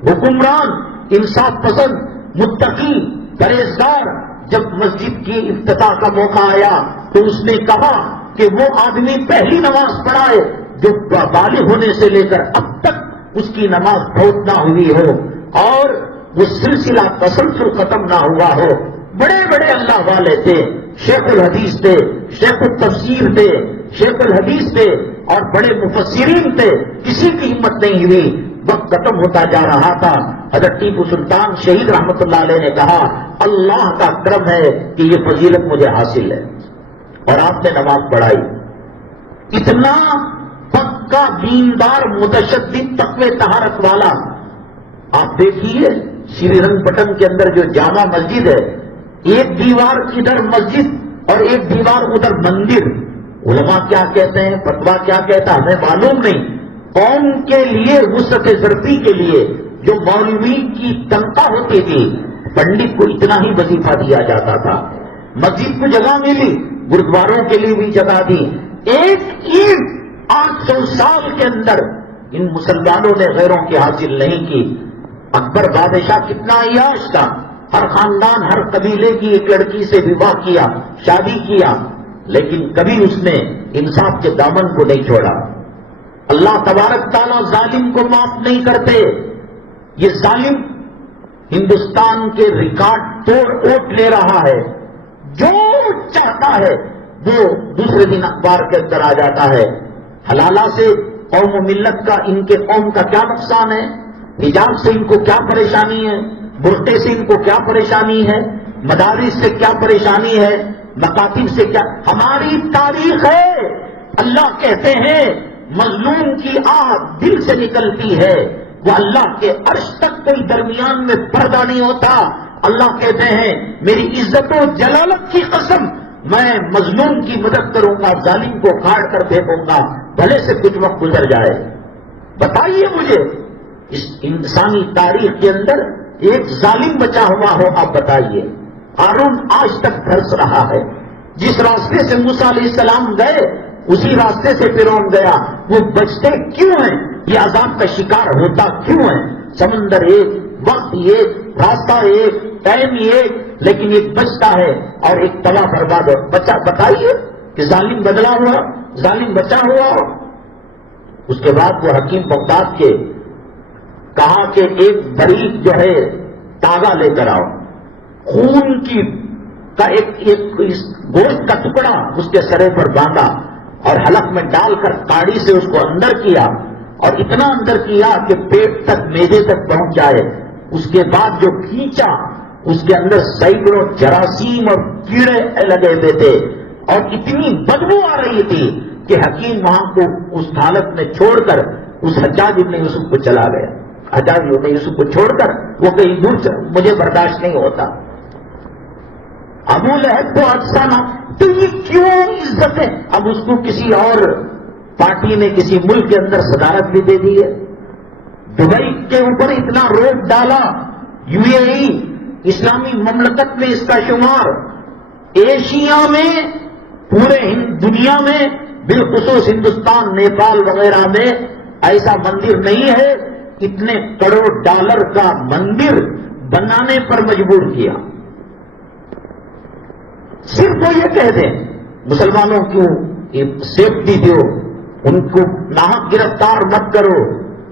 حکمران، انصاف پسند، متقی، پرہیزگار، جب مسجد کی افتتاح کا موقع آیا تو اس نے کہا کہ وہ آدمی پہلی نماز پڑھائے جو بالغ ہونے سے لے کر اب تک اس کی نماز فوت نہ ہوئی ہو اور وہ سلسلہ تسلسل ختم نہ ہوا ہو. بڑے بڑے اللہ والے تھے، شیخ الحدیث تھے، شیخ التفسیر تھے، شیخ الحدیث تھے اور بڑے مفسرین تھے. کسی کی ہمت نہیں ہوئی. وقت ختم ہوتا جا رہا تھا. حضرت ٹیپو سلطان شہید رحمت اللہ علیہ نے کہا، اللہ کا کرم ہے کہ یہ فضیلت مجھے حاصل ہے. اور آپ نے نماز پڑھائی. اتنا پکا دیندار متشدد تقوی طہارت والا. آپ دیکھیے شری رنگ پٹن کے اندر جو جامع مسجد ہے، ایک دیوار ادھر مسجد اور ایک دیوار ادھر مندر. علماء کیا کہتے ہیں، فتویٰ کیا کہتا ہمیں معلوم نہیں. قوم کے لیے وسعت ضربی کے لیے جو مولوی کی تنخواہ ہوتی تھی، پنڈت کو اتنا ہی وظیفہ دیا جاتا تھا. مسجد کو جگہ ملی، گردواروں کے لیے بھی جگہ دی. ایک عید 800 سال کے اندر ان مسلمانوں نے غیروں کی حاصل نہیں کی. اکبر بادشاہ کتنا عیاش تھا، ہر خاندان ہر قبیلے کی ایک لڑکی سے وواہ کیا، شادی کیا، لیکن کبھی اس نے انصاف کے دامن کو نہیں چھوڑا. اللہ تبارک تعالیٰ ظالم کو معاف نہیں کرتے. یہ ظالم ہندوستان کے ریکارڈ توڑ ووٹ لے رہا ہے، جو چاہتا ہے وہ دوسرے دن اخبار کے اندر آ جاتا ہے. حلالہ سے قوم و ملت کا، ان کے قوم کا کیا نقصان ہے؟ حجاب سے ان کو کیا پریشانی ہے؟ برقعے سے ان کو کیا پریشانی ہے؟ مدارس سے کیا پریشانی ہے؟ مکاتب سے کیا؟ ہماری تاریخ ہے. اللہ کہتے ہیں مظلوم کی آہ دل سے نکلتی ہے، وہ اللہ کے عرش تک کوئی درمیان میں پردہ نہیں ہوتا. اللہ کہتے ہیں میری عزت و جلالت کی قسم، میں مظلوم کی مدد کروں گا، ظالم کو کاٹ کر پھینکوں گا، بھلے سے کچھ وقت گزر جائے. بتائیے مجھے اس انسانی تاریخ کے اندر ایک ظالم بچا ہوا ہو؟ آپ بتائیے. قارون آج تک برس رہا ہے. جس راستے سے موسیٰ علیہ السلام گئے اسی راستے سے فرعون گیا. وہ بچتے کیوں ہیں؟ یہ عذاب کا شکار ہوتا کیوں ہے؟ سمندر ایک، وقت ایک، راستہ ایک، ٹائم ایک، لیکن ایک بچتا ہے اور ایک تباہ برباد ہو. بتائیے کہ ظالم بدلا ہوا، ظالم بچا ہوا ہو. اس کے بعد وہ حکیم بغداد کے کہا کہ ایک بریک جو ہے تاغا لے کر آؤ، خون کی کا ایک گوشت کا ٹکڑا اس کے سرے پر باندھا اور حلق میں ڈال کر کاڑی سے اس کو اندر کیا، اور اتنا اندر کیا کہ پیٹ تک، میدے تک پہنچ جائے. اس کے بعد جو کھینچا اس کے اندر سینکڑوں جراثیم اور کیڑے لگے ہوئے تھے اور اتنی بدبو آ رہی تھی کہ حکیم وہاں کو اس حالت میں چھوڑ کر اس حجاج ابن یوسف کو چلا گیا. حجاج ابن یوسف کو چھوڑ کر وہ کہیں دور مجھے برداشت نہیں ہوتا. ابو لہب کو افسانہ، تو یہ کیوں عزت ہے؟ اب اس کو کسی اور پارٹی نے کسی ملک کے اندر صدارت بھی دے دی ہے. دبئی کے اوپر اتنا روک ڈالا، UAE اسلامی مملکت میں اس کا شمار. ایشیا میں، پورے دنیا میں، بالخصوص ہندوستان، نیپال وغیرہ میں ایسا مندر نہیں ہے. اتنے کروڑ ڈالر کا مندر بنانے پر مجبور کیا. صرف وہ یہ کہہ دیں مسلمانوں کو سیفٹی دو، ان کو ناحق گرفتار مت کرو،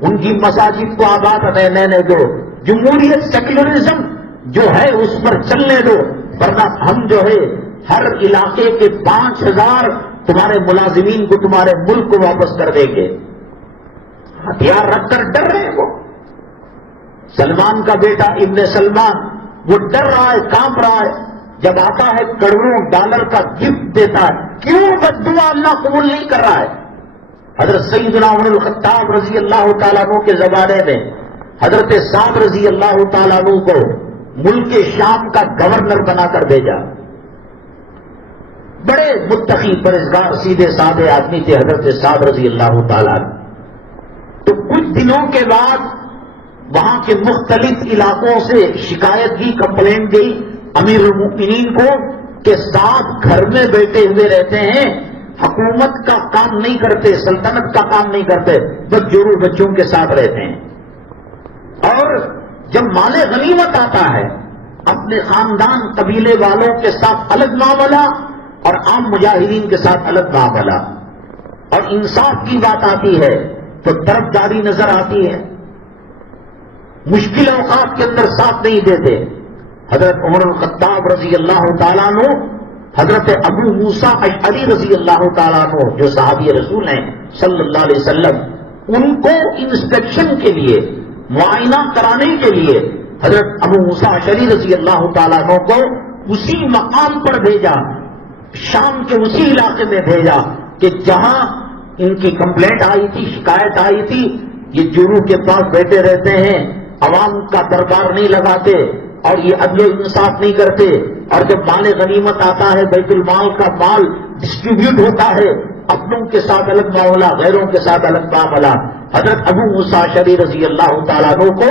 ان کی مساجد کو آباد رہنے دو، جمہوریت سیکولرزم جو ہے اس پر چلنے دو، ورنہ ہم جو ہے ہر علاقے کے 5000 تمہارے ملازمین کو تمہارے ملک کو واپس کر دیں گے. ہتھیار رکھ کر ڈر رہے ہیں وہ. سلمان کا بیٹا ابن سلمان وہ ڈر رہا ہے، کانپ رہا ہے. جب آتا ہے کروڑوں ڈالر کا گفٹ دیتا ہے، کیوں بددعا اللہ قبول نہیں کر رہا ہے؟ حضرت سیدنا عمر الخطاب رضی اللہ تعالیٰ عنہ کے زمانے میں حضرت سعد رضی اللہ تعالیٰ عنہ کو ملک شام کا گورنر بنا کر بھیجا. بڑے متقی پرہیزگار سیدھے سادے آدمی تھے حضرت سعد رضی اللہ تعالیٰ عنہ. تو کچھ دنوں کے بعد وہاں کے مختلف علاقوں سے شکایت کی، کمپلینٹ گئی امیر المؤمنین کو کہ سعد گھر میں بیٹھے ہوئے رہتے ہیں، حکومت کا کام نہیں کرتے، سلطنت کا کام نہیں کرتے، بس ضرور بچوں کے ساتھ رہتے ہیں. اور جب مال غنیمت آتا ہے اپنے خاندان قبیلے والوں کے ساتھ الگ معاملہ اور عام مجاہدین کے ساتھ الگ معاملہ. اور انصاف کی بات آتی ہے تو طرفداری نظر آتی ہے. مشکل اوقات کے اندر ساتھ نہیں دیتے. حضرت عمر الخطاب رضی اللہ تعالیٰ عنہ، حضرت ابو موسیٰ اشعری رضی اللہ تعالیٰ عنہ جو صحابی رسول ہیں صلی اللہ علیہ وسلم، ان کو انسپیکشن کے لیے، معائنہ کرانے کے لیے حضرت ابو موسیٰ اشعری رضی اللہ تعالیٰ عنہ کو اسی مقام پر بھیجا، شام کے اسی علاقے میں بھیجا کہ جہاں ان کی کمپلینٹ آئی تھی، شکایت آئی تھی، یہ جورو کے پاس بیٹھے رہتے ہیں، عوام کا دربار نہیں لگاتے اور یہ عدل و انصاف نہیں کرتے، اور جب مال غنیمت آتا ہے بیت المال کا مال ڈسٹریبیوٹ ہوتا ہے، اپنوں کے ساتھ الگ معاملہ، غیروں کے ساتھ الگ معاملہ۔ حضرت ابو موسیٰ اشعری رضی اللہ تعالیٰ عنہ کو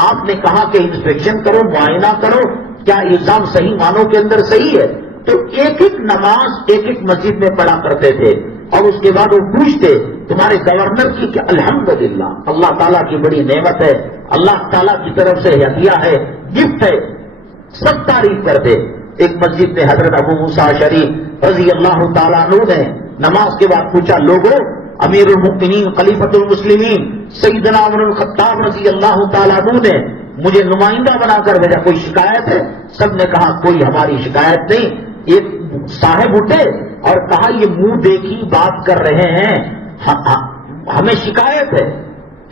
آپ نے کہا کہ انسپیکشن کرو، معائنہ کرو، کیا الزام صحیح معنوں کے اندر صحیح ہے؟ تو ایک ایک نماز ایک ایک مسجد میں پڑھا کرتے تھے، اور اس کے بعد وہ پوچھتے تمہارے گورنر کی کہ الحمدللہ اللہ تعالیٰ کی بڑی نعمت ہے، اللہ تعالیٰ کی طرف سے ہدیہ ہے، گفٹ ہے، سب تعریف کرتے۔ ایک مسجد میں حضرت ابو موسیٰ اشعری رضی اللہ تعالیٰ عنہ نے نماز کے بعد پوچھا، لوگوں امیر المؤمنین خلیفۃ المسلمین سیدنا عمر الخطاب رضی اللہ تعالیٰ عنہ نے مجھے نمائندہ بنا کر بھیجا، کوئی شکایت ہے؟ سب نے کہا کوئی ہماری شکایت نہیں۔ ایک صاحب اٹھے اور کہا یہ منہ دیکھی بات کر رہے ہیں، ہمیں شکایت ہے۔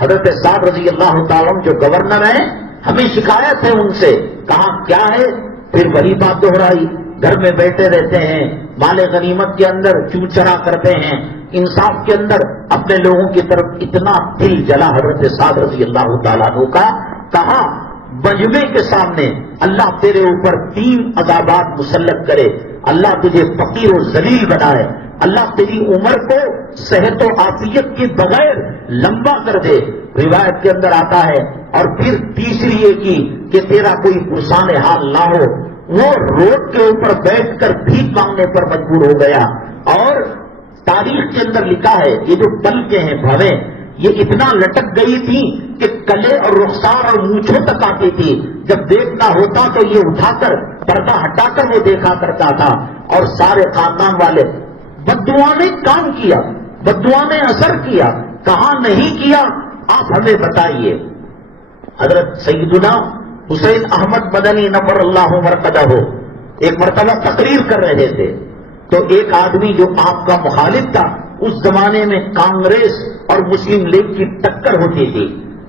حضرت سعد رضی اللہ تعالیٰ عنہ جو گورنر ہیں، ہمیں شکایت ہے ان سے۔ کہا کیا ہے؟ پھر وہی بات دہرائی، گھر میں بیٹھے رہتے ہیں، مال غنیمت کے اندر چوچرا کرتے ہیں، انصاف کے اندر اپنے لوگوں کی طرف اتنا دل جلا حضرت سعد رضی اللہ تعالیٰ عنہ کا۔ کہا مجمع کے سامنے اللہ تیرے اوپر 3 عذابات مسلط کرے، اللہ تجھے فقیر و ذلیل بنائے، اللہ تیری عمر کو صحت و عافیت کے بغیر لمبا کر دے، روایت کے اندر آتا ہے۔ اور پھر تیسری یہ کی کہ تیرا کوئی پرسان حال نہ ہو، وہ روڈ کے اوپر بیٹھ کر بھیک مانگنے پر مجبور ہو گیا۔ اور تاریخ کے اندر لکھا ہے یہ جو پلکیں ہیں بھویں، یہ اتنا لٹک گئی تھی کہ کلے اور رخسار اور مونچھوں تک آتی تھی، جب دیکھنا ہوتا تو یہ اٹھا کر پردہ ہٹا کر وہ دیکھا کرتا تھا۔ اور سارے خاندان والے بددعا نے کام کیا، بددعا نے اثر کیا، کہاں نہیں کیا آپ ہمیں بتائیے۔ حضرت سیدنا حسین احمد مدنی نور اللہ مرقدہ ایک مرتبہ تقریر کر رہے تھے، تو ایک آدمی جو آپ کا مخالف تھا، اس زمانے میں کانگریس اور مسلم لیگ کی ٹکر ہوتی تھی۔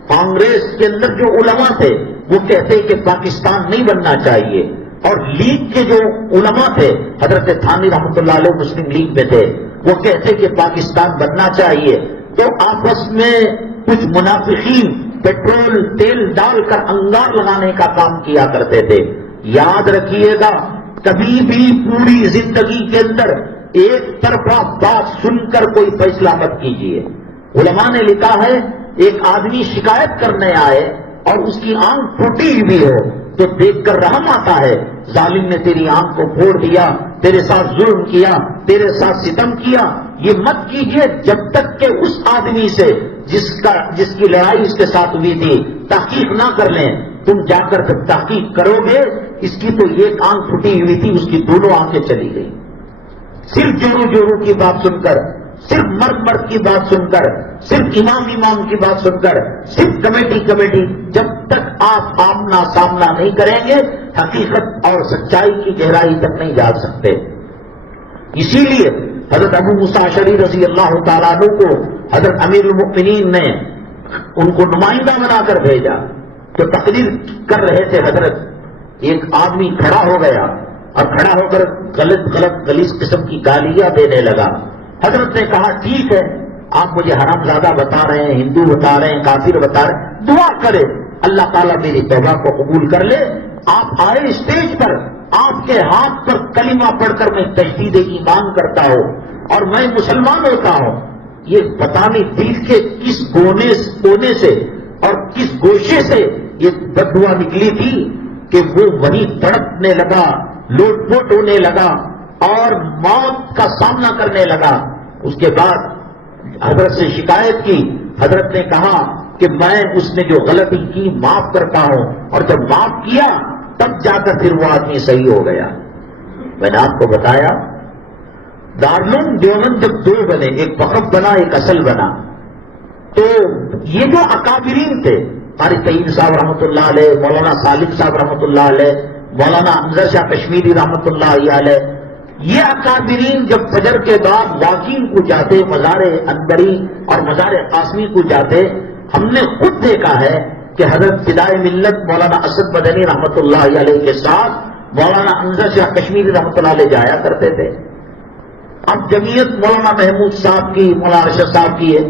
کانگریس کے اندر جو علماء تھے وہ کہتے کہ پاکستان نہیں بننا چاہیے، اور لیگ کے جو علماء تھے حضرت تھانی رحمۃ اللہ علیہ مسلم لیگ میں تھے، وہ کہتے کہ پاکستان بننا چاہیے۔ تو آپس میں کچھ منافقین پیٹرول تیل ڈال کر انگار لگانے کا کام کیا کرتے تھے۔ یاد رکھیے گا کبھی بھی پوری زندگی کے اندر ایک طرفہ بات سن کر کوئی فیصلہ مت کیجیے۔ علماء نے لکھا ہے ایک آدمی شکایت کرنے آئے اور اس کی آنکھ پھوٹی ہوئی ہو تو دیکھ کر رحم آتا ہے، ظالم نے تیری آنکھ کو پھوڑ دیا، تیرے ساتھ ظلم کیا، تیرے ساتھ ستم کیا۔ یہ مت کیجیے جب تک کہ اس آدمی سے جس کی لڑائی اس کے ساتھ ہوئی تھی تحقیق نہ کر لیں۔ تم جا کر جب تحقیق کرو گے، اس کی تو ایک آنکھ پھٹی ہوئی تھی، اس کی دونوں آنکھیں چلی گئی۔ صرف جورو کی بات سن کر، صرف مرد کی بات سن کر، صرف امام کی بات سن کر، صرف کمیٹی، جب تک آپ آمنا سامنا نہیں کریں گے حقیقت اور سچائی کی گہرائی تک نہیں جا سکتے۔ اسی لیے حضرت ابو موسیٰ اشعری رضی اللہ تعالیٰ عنہ کو حضرت امیر المؤمنین نے ان کو نمائندہ بنا کر بھیجا، تو تقریر کر رہے تھے حضرت، ایک آدمی کھڑا ہو گیا اور کھڑا ہو کر غلط غلیظ قسم کی گالیاں دینے لگا۔ حضرت نے کہا ٹھیک ہے، آپ مجھے حرام زادہ بتا رہے ہیں، ہندو بتا رہے ہیں، کافر بتا رہے ہیں، دعا کرے اللہ تعالیٰ میری توبہ کو قبول کر لے۔ آپ آئے اسٹیج پر، آپ کے ہاتھ پر کلمہ پڑھ کر میں تجدید ایمان کرتا ہوں اور میں مسلمان ہوتا ہوں۔ یہ پتہ نہیں دل کے کس کونے سے اور کس گوشے سے یہ بددعا نکلی تھی کہ وہ وہیں تڑپنے لگا، لوٹ پوٹ ہونے لگا اور موت کا سامنا کرنے لگا۔ اس کے بعد حضرت سے شکایت کی، حضرت نے کہا کہ میں اس نے جو غلطی کی معاف کرتا ہوں، اور جب معاف کیا تب جا کر پھر وہ آدمی صحیح ہو گیا۔ میں نے آپ کو بتایا دارالعلوم دیوبند جب 2 بنے، ایک وقف بنا ایک اصل بنا، تو یہ جو اکابرین تھے، قاری طیب صاحب رحمۃ اللہ علیہ، مولانا سالم صاحب رحمۃ اللہ علیہ، مولانا انظر شاہ کشمیری رحمۃ اللہ علیہ، یہ اکابرین جب فجر کے بعد واقعین کو جاتے، مزار انبری اور مزار قاسمی کو جاتے، ہم نے خود دیکھا ہے کہ حضرت فدائے ملت مولانا اسد مدنی رحمۃ اللہ علیہ کے ساتھ مولانا انظر شاہ کشمیری رحمۃ اللہ علیہ جایا کرتے تھے۔ اب جمعیت مولانا محمود صاحب کی، مولانا ارشد صاحب کی ہے،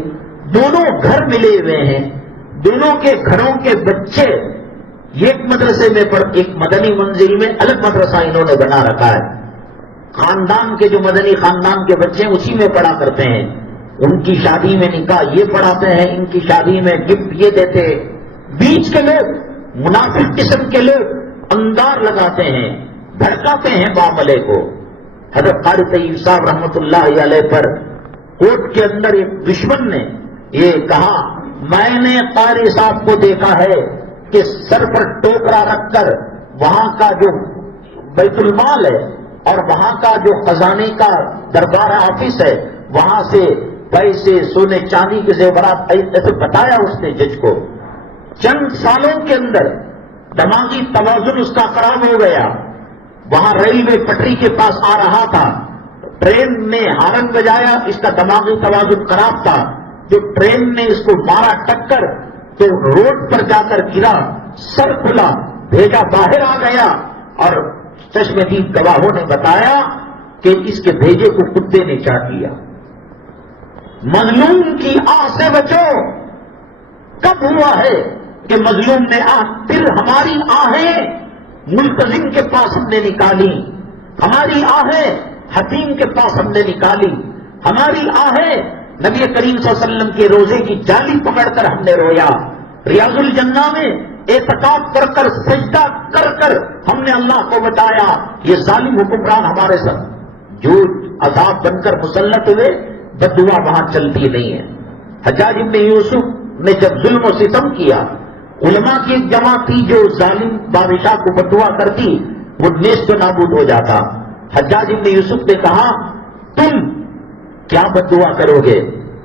دونوں گھر ملے ہوئے ہیں، دونوں کے گھروں کے بچے ایک مدرسے میں ایک مدنی منزل میں الگ مدرسہ انہوں نے بنا رکھا ہے. خاندان کے جو مدنی خاندان کے بچے اسی میں پڑھا کرتے ہیں. ان کی شادی میں نکاح یہ پڑھاتے ہیں، ان کی شادی میں گفٹ یہ دیتے. بیچ کے لوگ منافق قسم کے لوگ انگار لگاتے ہیں، بھڑکاتے ہیں معاملے کو. حضرت قاری طیب صاحب رحمت اللہ علیہ پر کوٹ کے اندر ایک دشمن نے یہ کہا، میں نے قاری صاحب کو دیکھا ہے کہ سر پر ٹوکرا رکھ کر وہاں کا جو بیت المال ہے اور وہاں کا جو خزانے کا دربار آفس ہے وہاں سے پیسے سونے چاندی کے زیورات ایسے بتایا اس نے جج کو. چند سالوں کے اندر دماغی توازن اس کا خراب ہو گیا. وہاں ریلوے پٹری کے پاس آ رہا تھا، ٹرین نے ہارن بجایا، اس کا دماغی توازن خراب تھا. جو ٹرین نے اس کو مارا ٹکر تو روڈ پر جا کر گرا، سر کھلا، بھیجا باہر آ گیا اور چشمدید گواہوں نے بتایا کہ اس کے بھیجے کو کتے نے چاٹ لیا. مظلوم کی آہ سے بچو. کب ہوا ہے کہ مظلوم نے پھر ہماری آہیں ملتزم کے پاس ہم نے نکالی، ہماری آہیں حتیم کے پاس ہم نے نکالی، ہماری آہیں نبی کریم صلی اللہ علیہ وسلم کے روزے کی جالی پکڑ کر ہم نے رویا. ریاض الجنہ میں اعتکاف کر کر سجدہ کر کر ہم نے اللہ کو بتایا. یہ ظالم حکمران ہمارے ساتھ جو عذاب بن کر مسلط ہوئے، بد دعا وہاں چلتی نہیں ہے. حجاج ابن یوسف نے جب ظلم و ستم کیا، علماء کی ایک جماعت تھی جو ظالم بادشاہ کو بد دعا کرتی، وہ نیست و نابود ہو جاتا. حجاج ابن یوسف نے کہا، تم کیا بد دعا کرو گے؟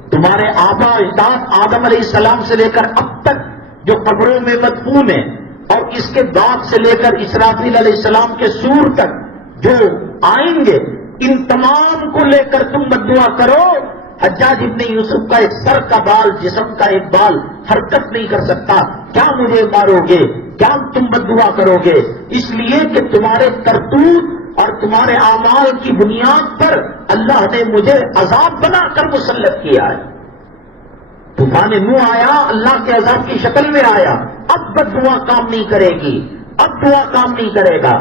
تمہارے آبا اجداد آدم علیہ السلام سے لے کر اب تک جو قبروں میں مدفون ہیں اور اس کے بعد سے لے کر اسرافیل علیہ السلام کے سور تک جو آئیں گے، ان تمام کو لے کر تم بد دعا کرو. حجاج ابن یوسف کا ایک سر کا بال، جسم کا ایک بال حرکت نہیں کر سکتا. کیا مجھے مارو گے؟ کیا تم بد دعا کرو گے؟ اس لیے کہ تمہارے کرتوت اور تمہارے اعمال کی بنیاد پر اللہ نے مجھے عذاب بنا کر مسلط کیا ہے. طوفان نوح آیا، اللہ کے عذاب کی شکل میں آیا. اب بد دعا کام نہیں کرے گی، اب دعا کام نہیں کرے گا.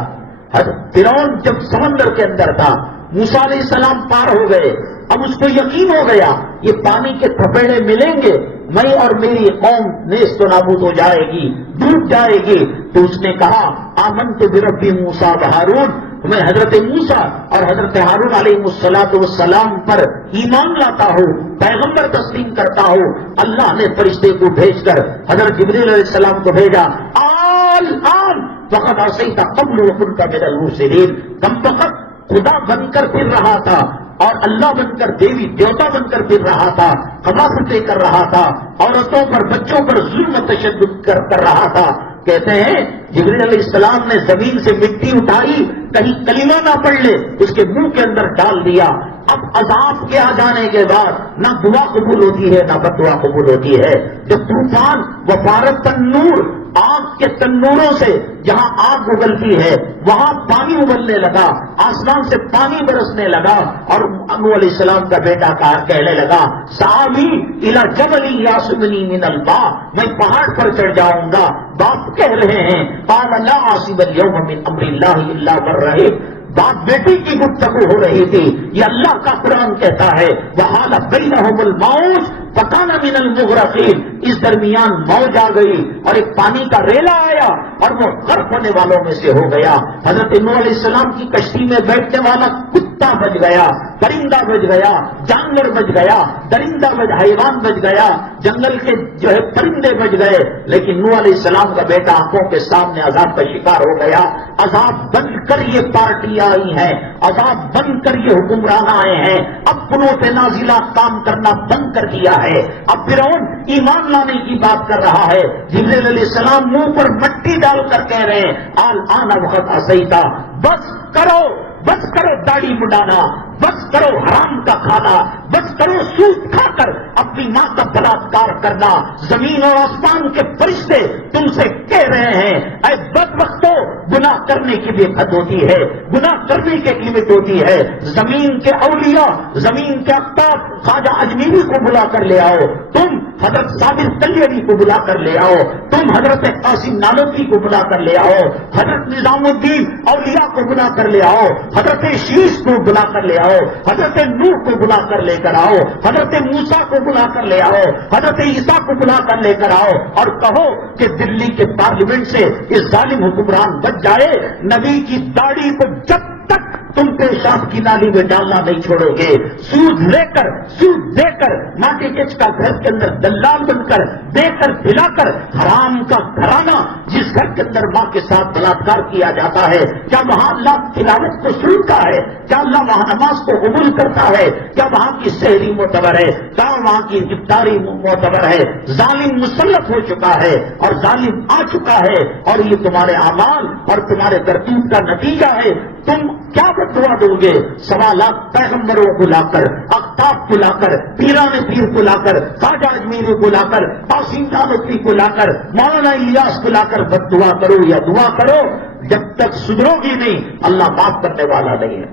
فرعون جب سمندر کے اندر تھا، موسیٰ علیہ السلام پار ہو گئے. اب اس کو یقین ہو گیا یہ پانی کے تھپیڑے ملیں گے، میں اور میری قوم نیست و نابود ہو جائے گی، ڈوب جائے گی. تو اس نے کہا، آمنت برب موسیٰ و ہارون، میں حضرت موسیٰ اور حضرت ہارون علیہ السلام پر ایمان لاتا ہوں، پیغمبر تسلیم کرتا ہوں. اللہ نے فرشتے کو بھیج کر حضرت جبریل علیہ السلام کو بھیجا. آن فقط عصیت قبل وکنت من المرسلین. کم وقت خدا بن کر پھر رہا تھا اور اللہ بن کر دیوی دیوتا بن کر پھر رہا تھا، خباثتیں کر رہا تھا، عورتوں پر بچوں پر ظلم و تشدد کر رہا تھا. کہتے ہیں جبریل علیہ السلام نے زمین سے مٹی اٹھائی، کہیں کلمہ نہ پڑھ لے، اس کے منہ کے اندر ڈال دیا. اب عذاب کے آ جانے کے بعد نہ دعا قبول ہوتی ہے نہ بد دعا قبول ہوتی ہے. جب طوفان وفارت تنور، آگ کے تنوروں سے جہاں آگ ابلتی ہے وہاں پانی ابلنے لگا، آسمان سے پانی برسنے لگا، اور نوح علیہ السلام کا بیٹا کہنے لگا، سآوی الی جبل یعصمنی من الماء، میں پہاڑ پر چڑھ جاؤں گا. باپ کہہ رہے ہیں، قال لا عاصم اليوم من امر اللہ الا من رحم. باپ بیٹی کی گفتگو ہو رہی تھی. یہ اللہ کا قرآن کہتا ہے، وحال بینہم الموج فکان من المغرقین. اس درمیان موج آ گئی اور ایک پانی کا ریلا آیا اور وہ غرق ہونے والوں میں سے ہو گیا. حضرت نوح علیہ السلام کی کشتی میں بیٹھنے والا کتا بچ گیا، پرندہ بچ گیا، جانور بچ گیا، درندہ حیوان بچ گیا، جنگل کے جو ہے پرندے بچ گئے. لیکن نوح علیہ السلام کا بیٹا آنکھوں کے سامنے عذاب کا شکار ہو گیا. عذاب بن کر یہ پارٹی آئی ہے، عذاب بن کر یہ حکمران آئے ہیں. اب قنوت نازلہ کام کرنا بند کر دیا ہے. اب فرعون ایمان لانے کی بات کر رہا ہے. جبریل علیہ السلام منہ پر مٹی ڈال کر کہہ رہے ہیں، آن وقت عصیتا، بس کرو داڑھی مڈانا، بس کرو حرام کا کھانا، بس کرو سود کھا کر اپنی ماں کا بلاತ್ಕಾರ کرنا. زمین اور آسمان کے فرشتے تم سے کہہ رہے ہیں، اے بدبختو گناہ کرنے کی بھی حد ہوتی ہے، گناہ کرنے کی لمٹ ہوتی ہے۔ زمین کے اولیاء، زمین کے اقطاب خواجہ اجمیری کو بلا کر لے آؤ، تم حضرت صابر کلیری کو بلا کر لے آؤ، تم حضرت قاسم نانوتوی کو بلا کر لے آؤ، حضرت نظام الدین اولیاء کو بلا کر لے آؤ، حضرت شیش کو بلا کر لے آؤ، حضرت نوح کو بلا کر لے کر آؤ، حضرت موسیٰ کو بلا کر لے آؤ، حضرت عیسیٰ کو بلا کر لے کر آؤ، اور کہو کہ دلی کے پارلیمنٹ سے یہ ظالم حکمران بچ جائے، نبی کی داڑھی کو جب تک تم پیشاب کی نالی میں ڈالنا نہیں چھوڑو گے، سود دے کر ماٹی کچ کا گھر کے اندر دلال بن کر دے کر دلا کر حرام کا گھرانہ جس گھر کے اندر ماں کے ساتھ بلاತ್ಕಾರ کیا جاتا ہے، کیا وہاں اللہ تلاوت کو سنتا ہے؟ کیا اللہ وہاں نماز کو قبول کرتا ہے؟ کیا وہاں کی سحری معتبر ہے؟ کیا وہاں کی افطاری معتبر ہے؟ ظالم مسلط ہو چکا ہے اور ظالم آ چکا ہے، اور یہ تمہارے اعمال اور تمہارے کرتوت کا نتیجہ ہے۔ تم کیا بدعا دو گے؟ 1.25 لاکھ پیغمبروں کو لا کر، اقطاب کو لا کر، پیران پیر کو لا کر، خواجہ اجمیری کو لا کر، قاسم نانوتوی کو لا کر، مولانا الیاس کو لا کر بددعا کرو یا دعا کرو، جب تک سدھرو گی نہیں اللہ معاف کرنے والا نہیں ہے۔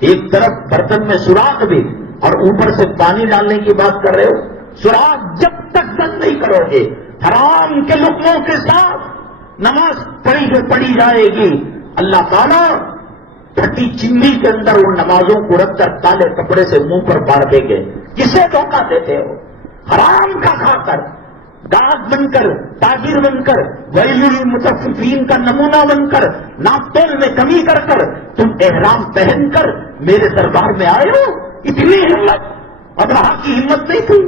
ایک طرف برتن میں سوراخ بھی اور اوپر سے پانی ڈالنے کی بات کر رہے ہو، سوراخ جب تک بند نہیں کرو گے، حرام کے لقموں کے ساتھ نماز پڑھی جائے گی، اللہ تعالیٰ پھٹی چمنی کے اندر ان نمازوں کو رکھ کر کالے کپڑے سے منہ پر باندھ دیں گے۔ کسے دھوکہ دیتے ہو؟ حرام کا کھا کر، گاہک بن کر، تاجر بن کر، ویل للمطففین کا نمونہ بن کر، ناپ تول میں کمی کر کر تم احرام پہن کر میرے دربار میں آئے ہو۔ اتنی ہمت ابرہہ کی ہمت نہیں تھی،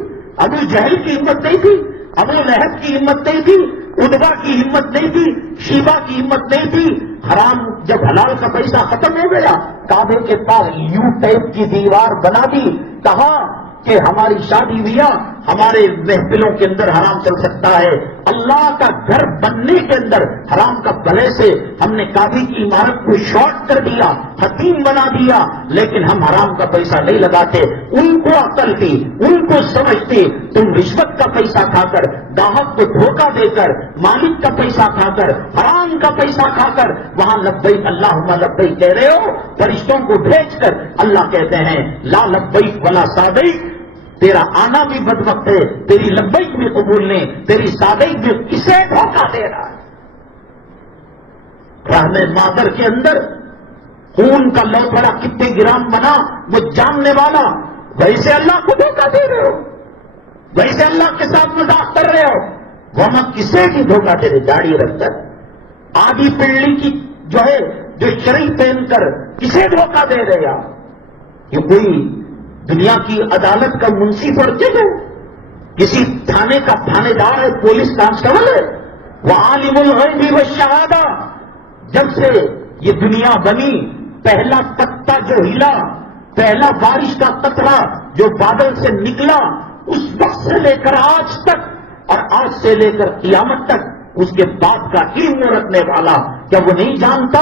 ابو جہل کی ہمت نہیں تھی، ابو لہب کی ہمت نہیں تھی، ادبا کی ہمت نہیں تھی، شیبا کی ہمت نہیں تھی۔ حرام جب حلال کا پیسہ ختم ہو گیا، کعبے کے پاس یو ٹائپ کی دیوار بنا دی، کہا کہ ہماری شادی بیاہ ہمارے محفلوں کے اندر حرام چل سکتا ہے۔ اللہ کا گھر بننے کے اندر حرام کا بلے سے ہم نے کعبے کی عمارت کو شارٹ کر دیا، حتیم بنا دیا، لیکن ہم حرام کا پیسہ نہیں لگاتے۔ ان کو عقل تھی، ان کو سمجھ تھی، تم رشوت کا پیسہ کھا کر، گاہک کو دھوکہ دے کر، مالک کا پیسہ کھا کر، حرام کا پیسہ کھا کر وہاں لبیک اللہم لبیک کہہ رہے ہو، فرشتوں کو بھیج کر اللہ کہتے ہیں لا لبیک ولا سعدیک، تیرا آنا بھی بدبخت ہے، تیری لبیک بھی قبول نہیں، تیری سعدیک بھی، کسے دھوکہ دے رہا ہے؟ رحم مادر کے اندر خون کا لوتھڑا کتنے گرام بنا وہ جاننے والا، ویسے اللہ کو دھوکہ دے رہے ہو، ویسے اللہ کے ساتھ مذاق کر رہے ہو۔ وہاں کسے کی دھوکہ دے رہے؟ داڑھی رکھ کر، آدھی پنڈلی کی جو شرعی پہن کر کسے دھوکہ دے رہے آپ؟ یہ کوئی دنیا کی عدالت کا منصف اور جج ہے؟ کسی تھانے کا تھانے دار ہے، پولیس کانسٹیبل ہے؟ وہ عالم الغیب والشہادہ، جب سے یہ دنیا بنی پہلا پتا جو ہلا، پہلا بارش کا قطرہ جو بادل سے نکلا، اس وقت سے لے کر آج تک اور آج سے لے کر قیامت تک اس کے بعد کا علم رکھنے والا، کیا وہ نہیں جانتا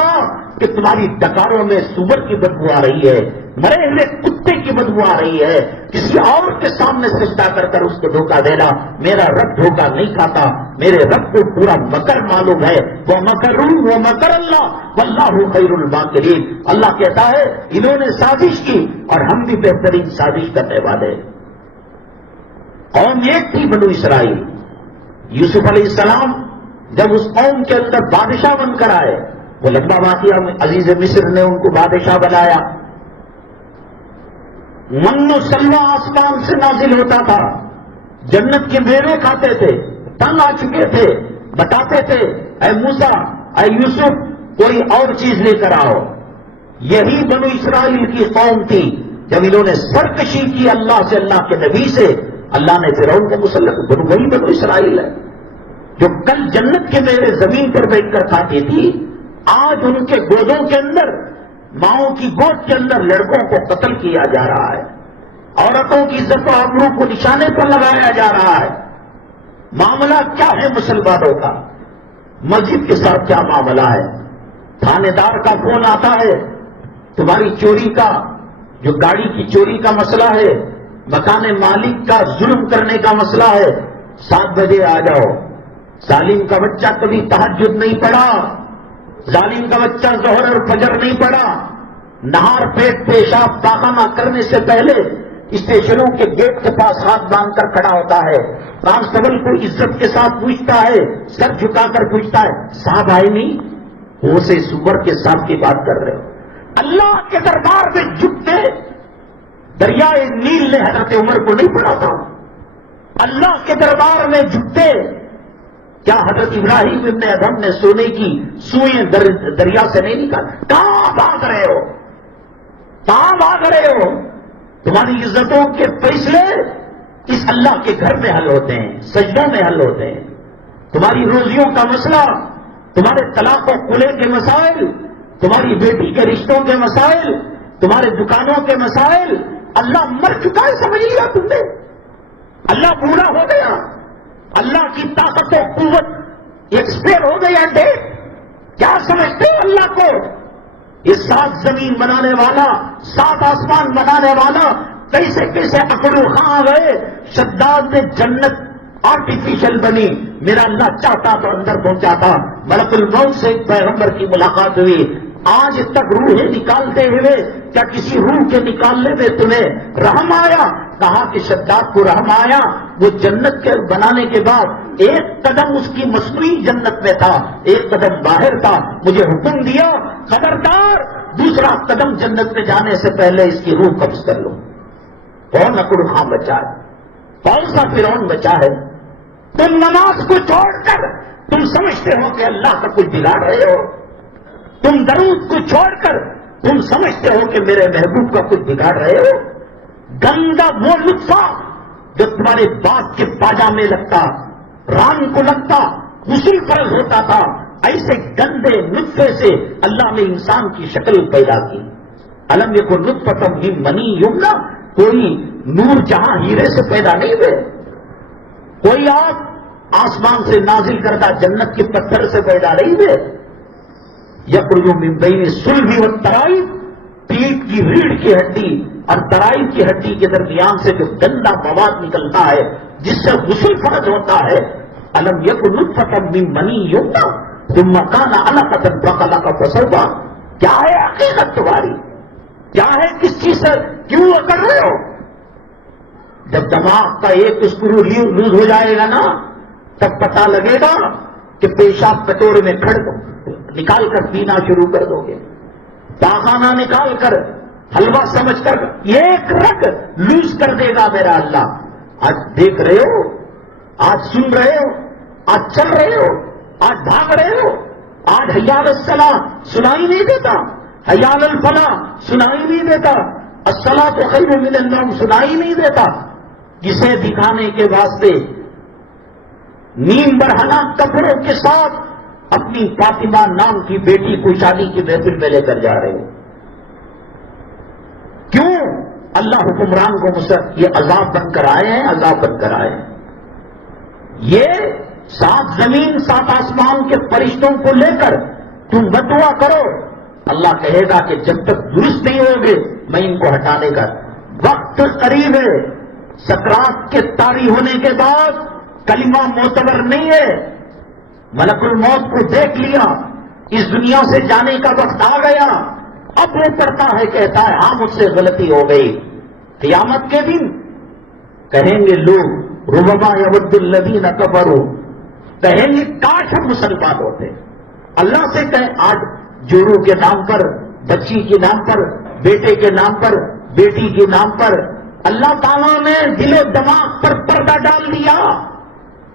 کہ تمہاری ڈکاروں میں سور کی بدبو آ رہی ہے، مرے ہوئے کتے کی بدبو آ رہی ہے؟ کسی اور کے سامنے سجدہ کر کر اس کو دھوکہ دینا، میرا رب دھوکہ نہیں کھاتا، میرے رب کو پورا مکر معلوم ہے، وہ مکرون وہ مکر اللہ واللہ خیر الماکرین۔ اللہ کہتا ہے انہوں نے سازش کی اور ہم بھی بہترین سازش کرنے والے۔ قوم ایک تھی بنو اسرائیل، یوسف علیہ السلام جب اس قوم کے اندر بادشاہ بن کر آئے، وہ لمبا واقعہ عزیز مصر نے ان کو بادشاہ بنایا، من و سلوہ آسمان سے نازل ہوتا تھا، جنت کے میوے کھاتے تھے، تنگ آ چکے تھے، بتاتے تھے اے موسیٰ اے یوسف کوئی اور چیز لے کر آؤ۔ یہی بنو اسرائیل کی قوم تھی، جب انہوں نے سرکشی کی اللہ سے، اللہ کے نبی سے، اللہ نے فرعون کو مسلط، وہی بنو اسرائیل ہے جو کل جنت کے میوے زمین پر بیٹھ کر کھاتی تھی، آج ان کے گودوں کے اندر، ماؤں کی گود کے اندر لڑکوں کو قتل کیا جا رہا ہے، عورتوں کی عزت و آبرو کو نشانے پر لگایا جا رہا ہے۔ معاملہ کیا ہے مسلمانوں کا؟ مسجد کے ساتھ کیا معاملہ ہے؟ تھانے دار کا فون آتا ہے، تمہاری چوری کا، جو گاڑی کی چوری کا مسئلہ ہے، مکان مالک کا ظلم کرنے کا مسئلہ ہے، 7 بجے آ جاؤ۔ ظالم کا بچہ کبھی تہجد نہیں پڑھا، ظالم کا بچہ ظہر اور فجر نہیں پڑا، نہار پیٹ پیشاب پاخانہ کرنے سے پہلے اسٹیشنوں کے گیٹ کے پاس ہاتھ باندھ کر کھڑا ہوتا ہے، کانسٹیبل کو عزت کے ساتھ پوچھتا ہے، سر جھکا کر پوچھتا ہے صاحب آئے نہیں؟ وہ سے سور کے ساتھ کی بات کر رہے ہو۔ اللہ کے دربار میں جھکتے دریائے نیل نے حضرت عمر کو نہیں پڑھا تھا؟ اللہ کے دربار میں جھکتے کیا حضرت ابراہیم ابن ادھم نے سونے کی سوئیں دریا سے نہیں نکالا؟ کہاں بھاگ رہے ہو؟ کہاں بھاگ رہے ہو؟ تمہاری عزتوں کے فیصلے اس اللہ کے گھر میں حل ہوتے ہیں، سجدوں میں حل ہوتے ہیں۔ تمہاری روزیوں کا مسئلہ، تمہارے طلاق و خلع کے مسائل، تمہاری بیٹی کے رشتوں کے مسائل، تمہارے دکانوں کے مسائل، اللہ مر چکا ہے سمجھ لیا تم نے؟ اللہ بوڑھا ہو گیا، اللہ کی طاقت و قوت ایکسپائر ہو گیا ڈیٹ؟ کیا سمجھتے ہو اللہ کو؟ یہ 7 زمین بنانے والا، 7 آسمان بنانے والا کیسے کیسے اکڑو خاں گئے؟ شداد نے جنت آرٹیفیشل بنی، میرا اللہ چاہتا تو اندر پہنچاتا۔ ملک الموت سے ایک پیغمبر کی ملاقات ہوئی، آج تک روحیں نکالتے ہوئے کیا کسی روح کے نکالنے میں تمہیں رحم آیا؟ کہا کہ شداد کو رحم آیا، وہ جنت کے بنانے کے بعد ایک قدم اس کی مصنوعی جنت میں تھا، ایک قدم باہر تھا، مجھے حکم دیا خبردار دوسرا قدم جنت میں جانے سے پہلے اس کی روح قبض کر لو۔ کون اکڑ خاں بچا ہے؟ کون سا فرعون بچا ہے؟ تم نماز کو چھوڑ کر تم سمجھتے ہو کہ اللہ کا کچھ بگاڑ رہے ہو، تم درود کو چھوڑ کر تم سمجھتے ہو کہ میرے محبوب کا کچھ بگاڑ رہے ہو۔ گندا وہ لطفہ جو تمہارے باپ کے پاجامے لگتا، ران کو لگتا، غسل فرض ہوتا تھا، ایسے گندے نطفے سے اللہ نے انسان کی شکل پیدا کی۔ الم یکن نطفۃ من منی یمنی، کوئی نور جہاں ہیرے سے پیدا نہیں ہوئے، کوئی آپ آسمان سے نازل کردہ جنت کے پتھر سے پیدا نہیں ہوئے۔ یخرج من بین الصلب والترائب، پیٹ کی ریڑھ کی ہڈی اور ترائب کی ہڈی کے درمیان سے جو گندا مواد نکلتا ہے جس سے غسل فرض ہوتا ہے۔ الم یکن نطفۃ من منی یمنی ثم کان علقۃ فخلق فسوی، کیا ہے حقیقت تمہاری؟ کیا ہے؟ کس چیز سے کیوں کر رہے ہو؟ جب دماغ کا ایک اسکرو لوز ہو جائے گا نا تب پتہ لگے گا کہ پیشاب کٹورے میں کھڑ دو، نکال کر پینا شروع کر دو گے، پاخانہ نکال کر حلوہ سمجھ کر ایک رگ لوز کر دے گا میرا اللہ۔ آج دیکھ رہے ہو، آج سن رہے ہو، آج چل رہے ہو، آج بھاگ رہے ہو، آج حی علی الصلاۃ سنائی نہیں دیتا، حی علی الفلاح سنائی نہیں دیتا، الصلاۃ خیر من النوم سنائی نہیں دیتا، جسے دکھانے کے واسطے نیم برہنہ کپڑوں کے ساتھ اپنی فاطمہ نام کی بیٹی کو شادی کی محفل میں لے کر جا رہے ہو۔ کیوں؟ اللہ حکمران کو یہ عذاب بن کر آئے ہیں، عذاب بن کر آئے ہیں۔ یہ 7 زمین 7 آسمان کے فرشتوں کو لے کر تم بدعا کرو، اللہ کہے گا کہ جب تک درست نہیں ہوگے میں ان کو ہٹانے کا وقت قریب ہے۔ سکرات کے طاری ہونے کے بعد کلمہ معتبر نہیں ہے۔ ملک الموت کو دیکھ لیا، اس دنیا سے جانے کا وقت آ گیا، اب وہ پڑھتا ہے، کہتا ہے ہاں مجھ سے غلطی ہو گئی۔ قیامت کے دن کہیں گے لوگ ربما یود الذین کفروا، کہیں گے کاش ہم مسلمان ہوتے۔ اللہ سے کہیں آج جورو کے نام پر، بچی کے نام پر، بیٹے کے نام پر، بیٹی کے نام پر اللہ تعالیٰ نے دل و دماغ پر پردہ ڈال دیا۔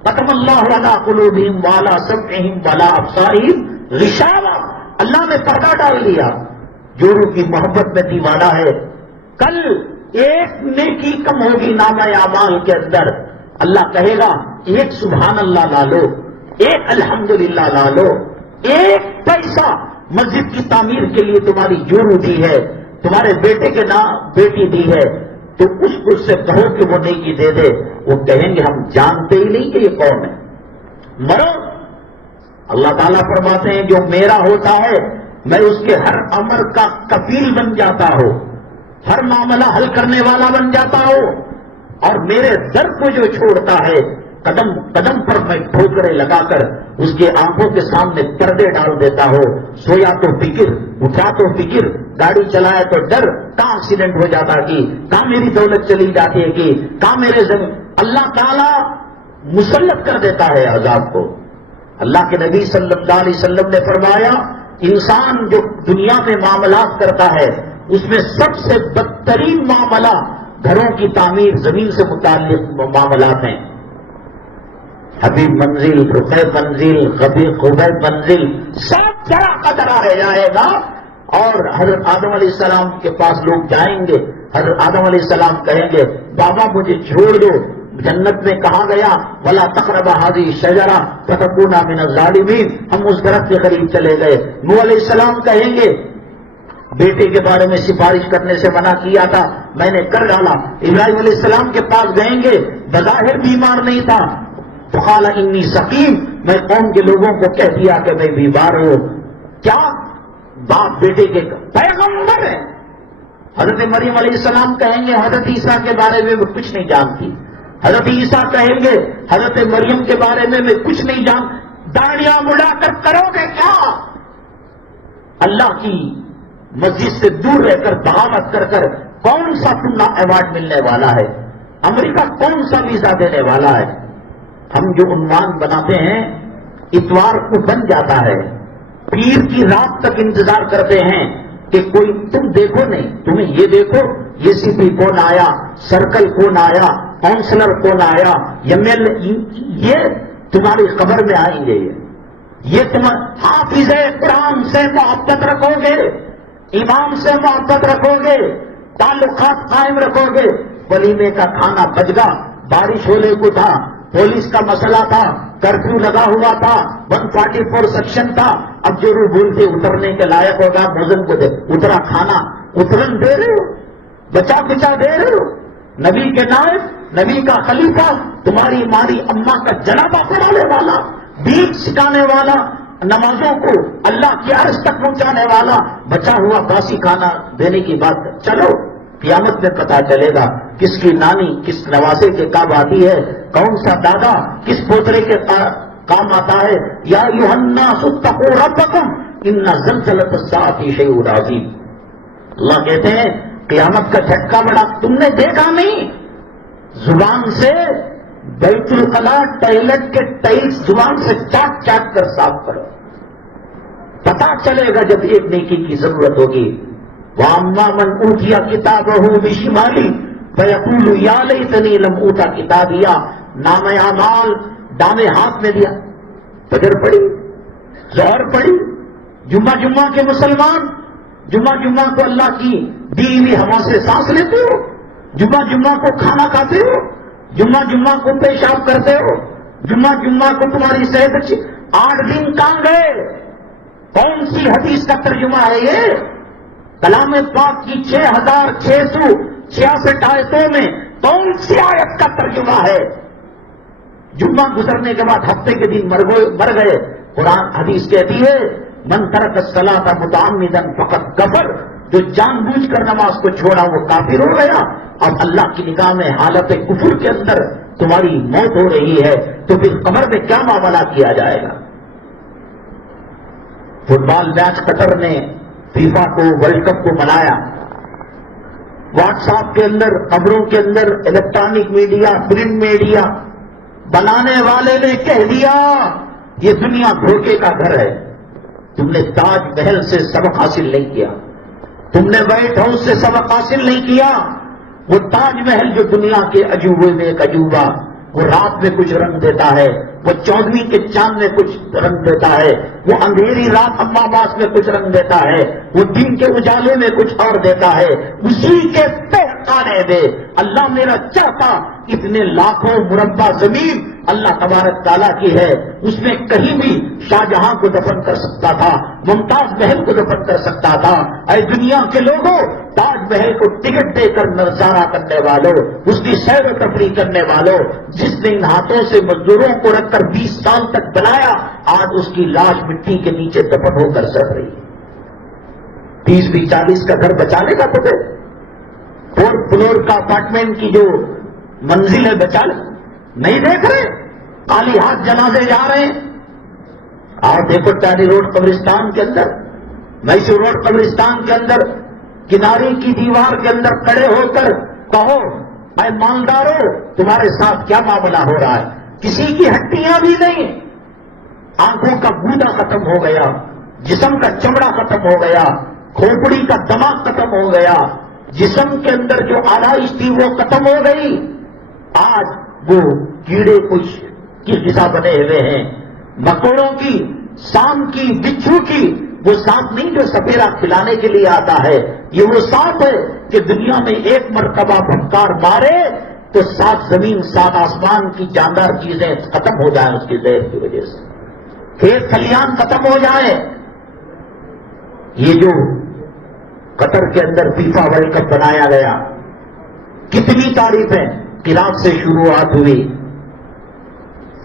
ختم اللہ علی قلوبہم وعلی سمعہم وعلی ابصارہم غشاوہ، اللہ نے پردہ ڈال دیا۔ جورو کی محبت میں دیوانہ ہے، کل ایک نیکی کم ہوگی نامہ اعمال کے اندر، اللہ کہے گا ایک سبحان اللہ لا لو، ایک الحمدللہ لا لو، ایک پیسہ مسجد کی تعمیر کے لیے تمہاری جورو دی ہے، تمہارے بیٹے کے نام بیٹی دی ہے، تو اس سے کہو کہ وہ نیکی دے دے، وہ کہیں گے ہم جانتے ہی نہیں کہ یہ کون ہے، مرو۔ اللہ تعالیٰ فرماتے ہیں جو میرا ہوتا ہے میں اس کے ہر امر کا کفیل بن جاتا ہوں، ہر معاملہ حل کرنے والا بن جاتا ہوں، اور میرے در کو جو چھوڑتا ہے قدم قدم پر میں ٹھوکریں لگا کر اس کے آنکھوں کے سامنے پردے ڈال دیتا ہو. سویا تو فکر، اٹھا تو فکر، گاڑی چلائے تو ڈر، کہاں ایکسیڈنٹ ہو جاتا کہ کہاں میری دولت چلی جاتی ہے کہ کہاں میرے زمین. اللہ تعالیٰ مسلط کر دیتا ہے عذاب کو. اللہ کے نبی صلی اللہ علیہ وسلم نے فرمایا انسان جو دنیا میں معاملات کرتا ہے اس میں سب سے بدترین معاملہ گھروں کی تعمیر، زمین سے متعلق معاملات ہیں. حبیب منزل، رقیب منزل، خبیب منزل سب جرا قدرا رہ جائے گا. اور حضرت آدم علیہ السلام کے پاس لوگ جائیں گے. حضرت آدم علیہ السلام کہیں گے بابا مجھے چھوڑ دو. جنت میں کہا گیا ولا تقربا هذه الشجرة فتكونا من الظالمين. ہم اس درخت کے قریب چلے گئے. نوح علیہ السلام کہیں گے بیٹے کے بارے میں سفارش کرنے سے منع کیا تھا، میں نے کر ڈالا. ابراہیم علیہ السلام کے پاس گئیں گے، بظاہر بیمار نہیں تھا، تو قال انی سقیم، میں قوم کے لوگوں کو کہہ دیا کہ میں بیمار ہوں. کیا باپ بیٹے کے پیغمبر ہیں. حضرت مریم علیہ السلام کہیں گے حضرت عیسیٰ کے بارے میں میں کچھ نہیں جانتی. حضرت عیسیٰ کہیں گے حضرت مریم کے بارے میں میں کچھ نہیں جان. داڑیاں مڑا کر کرو گے کیا؟ اللہ کی مسجد سے دور رہ کر بغاوت کر کر کون سا تمنا ایوارڈ ملنے والا ہے؟ امریکہ کون سا ویزا دینے والا ہے؟ ہم جو عنوان بناتے ہیں اتوار کو بن جاتا ہے، پیر کی رات تک انتظار کرتے ہیں کہ کوئی تم دیکھو نہیں، تمہیں یہ دیکھو یہ سی پی کون آیا، سرکل کون آیا، کاؤنسلر کون آیا، یہ تمہاری خبر میں آئیں گے. یہ تم حافظ قرآن سے محبت رکھو گے، امام سے محبت رکھو گے، تعلقات قائم رکھو گے. ولیمے کا کھانا بچ گا، بارش ہونے کو تھا، پولیس کا مسئلہ تھا، کرفیو لگا ہوا تھا، 144 سیکشن تھا، اب جو روح بھولتے اترنے کے لائق ہوگا موزن کو دے اترا کھانا، اترن دے رہے ہو، بچا بچا دے رہے ہو. نبی کے نائب، نبی کا خلیفہ، تمہاری ماری اماں کا جنابہ پڑھانے والا، دین سکھانے والا، نمازوں کو اللہ کی عرش تک پہنچانے والا، بچا ہوا باسی کھانا دینے کی بات. چلو قیامت میں پتا چلے گا کس کی نانی کس نواسے کے کام آتی ہے، کون سا دادا کس پوترے کے کام آتا ہے. یا ایھا الناس اتقوا ربکم ان زلزلۃ الساعۃ شیء عظیم. اللہ کہتے ہیں قیامت کا جھٹکا بڑا تم نے دیکھا نہیں. زبان سے بیت الخلاء ٹوائلٹ کے ٹائلس زبان سے چاٹ چاٹ کر صاف کرو، پتا چلے گا جب ایک نیکی کی ضرورت ہوگی. وَأَمَّا مَنْ أُوتِيَ كِتَابَهُ بِشِمَالِهِ فَيَقُولُ يَا لَيْتَنِي لَمْ أُوتَ كِتَابِيَهْ. نام اعمال دامے ہاتھ میں دیا، فجر پڑھی، ظہر پڑھی، جمعہ کے مسلمان جمعہ کو اللہ کی دی ہوئی ہوا سے سانس لیتے ہو، جمعہ کو کھانا کھاتے ہو، جمعہ کو پیشاب کرتے ہو، جمعہ کو تمہاری صحت اچھی. 8 دن کہاں گئے؟ کون سی حدیث کا ترجمہ ہے یہ؟ کلام پاک کی 6666 آیتوں میں کون سی آیت کا ترجمہ ہے؟ جمعہ گزرنے کے بعد ہفتے کے دن مر گئے. قرآن حدیث کہتی ہے من ترک الصلاۃ متعمدا فقد کفر. جو جان بوجھ کر نماز کو چھوڑا وہ کافر ہو گیا. اب اللہ کی نگاہ میں حالت کفر کے اندر تمہاری موت ہو رہی ہے تو پھر قبر میں کیا معاملہ کیا جائے گا؟ فٹ بال میچ قطر نے فیفا کو ورلڈ کپ کو منایا. واٹس ایپ کے اندر، خبروں کے اندر، الیکٹرانک میڈیا، پرنٹ میڈیا، بنانے والے نے کہہ دیا یہ دنیا دھوکے کا گھر ہے. تم نے تاج محل سے سبق حاصل نہیں کیا، تم نے وائٹ ہاؤس سے سبق حاصل نہیں کیا. وہ تاج محل جو دنیا کے عجوبے میں ایک عجوبہ، وہ رات میں کچھ رنگ دیتا ہے، وہ 14ویں کے چاند میں کچھ رنگ دیتا ہے، وہ اندھیری رات اماواس میں کچھ رنگ دیتا ہے، وہ دن کے اجالے میں کچھ اور دیتا ہے. اسی کے تہخانے میں اللہ میرا چاہتا اتنے لاکھوں مربع زمین اللہ تبارک تعالیٰ کی ہے، اس میں کہیں بھی شاہجہاں کو دفن کر سکتا تھا، ممتاز محل کو دفن کر سکتا تھا. اے دنیا کے لوگوں، تاج محل کو ٹکٹ دے کر نظارہ کرنے والوں، اس کی سیر و تفریح کرنے والوں، جس نے ان ہاتھوں سے مزدوروں کو رکھ کر 20 سال تک بنایا، آج اس کی لاش مٹی کے نیچے دفن ہو کر سڑ رہی ہے. 30-40 کا گھر بچانے کا تو 4 فلور کا اپارٹمنٹ کی جو منزل ہے بچا لے، نہیں دیکھ رہے. خالی ہاتھ جنازے جا رہے ہیں. آپ دیکھو ٹاری روڈ قبرستان کے اندر، میسور روڈ قبرستان کے اندر کنارے کی دیوار کے اندر کھڑے ہو کر کہو اے مالدارو تمہارے ساتھ کیا معاملہ ہو رہا ہے. کسی کی ہڈیاں بھی نہیں، آنکھوں کا گودا ختم ہو گیا، جسم کا چمڑا ختم ہو گیا، کھوپڑی کا دماغ ختم ہو گیا، جسم کے اندر جو آلائش تھی وہ ختم ہو گئی. آج وہ کیڑے کچھ کی غذا بنے ہوئے ہیں، مکوڑوں کی، سانپ کی، بچھو کی. وہ سانپ نہیں جو سپیرا کھلانے کے لیے آتا ہے، یہ وہ سانپ ہے کہ دنیا میں ایک مرتبہ پھٹکار مارے تو 7 زمین 7 آسمان کی جاندار چیزیں ختم ہو جائیں اس کی زہر کی وجہ سے، کھیت کھلیان ختم ہو جائیں. یہ جو قطر کے اندر فیفا ورلڈ کپ بنایا گیا، کتنی تعریفیں قرات سے شروعات ہوئی،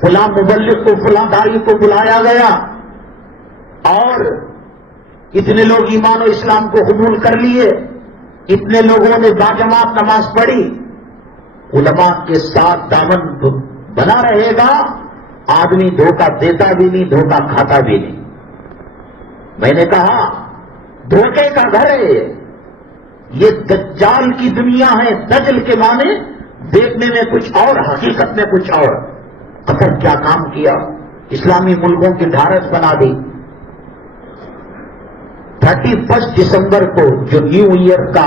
فلاں مبلغ کو فلاں داعی کو بلایا گیا اور اتنے لوگ ایمان و اسلام کو قبول کر لیے، اتنے لوگوں نے باجماعت نماز پڑھی. علماء کے ساتھ دامن بنا رہے گا، آدمی دھوکہ دیتا بھی نہیں، دھوکہ کھاتا بھی نہیں. میں نے کہا دھوکے کا گھر ہے یہ دجال کی دنیا ہے. دجل کے معنی دیکھنے میں کچھ اور، حقیقت میں کچھ اور. قطر کیا کام کیا، اسلامی ملکوں کی ڈھارس بنا دی. 31 دسمبر کو جو نیو ایئر کا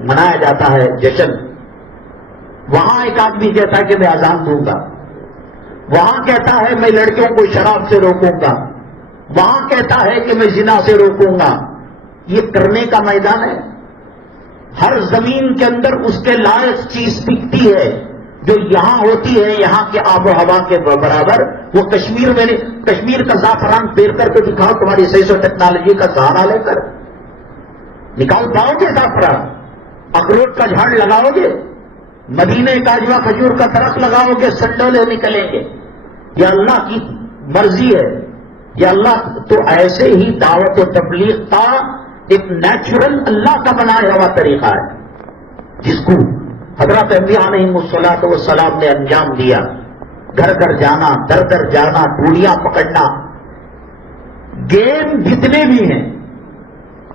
منایا جاتا ہے جشن، وہاں ایک آدمی کہتا ہے کہ میں اذان دوں گا، وہاں کہتا ہے میں لڑکیوں کو شراب سے روکوں گا، وہاں کہتا ہے کہ میں زنا سے روکوں گا. یہ کرنے کا میدان ہے. ہر زمین کے اندر اس کے لائق چیز بکتی ہے جو یہاں ہوتی ہے، یہاں کے آب و ہوا کے برابر. وہ کشمیر میں کشمیر کا زعفران پیر کر کے دکھاؤ تمہاری سائنس و ٹیکنالوجی کا سہارا لے کر، نکال پاؤ گے زعفران؟ اخروٹ کا جھاڑ لگاؤ گے، مدینے کا اجوا کھجور کا درخت لگاؤ گے، سنڈولے نکلیں گے. یہ اللہ کی مرضی ہے. یہ اللہ تو ایسے ہی دعوت و تبلیغ کا ایک نیچرل اللہ کا بنایا ہوا طریقہ ہے جس کو حضرت انبیاء علیہم الصلوۃ والسلام نے انجام دیا. گھر گھر جانا، در در جانا، ڈولیاں پکڑنا. گیم جتنے بھی ہیں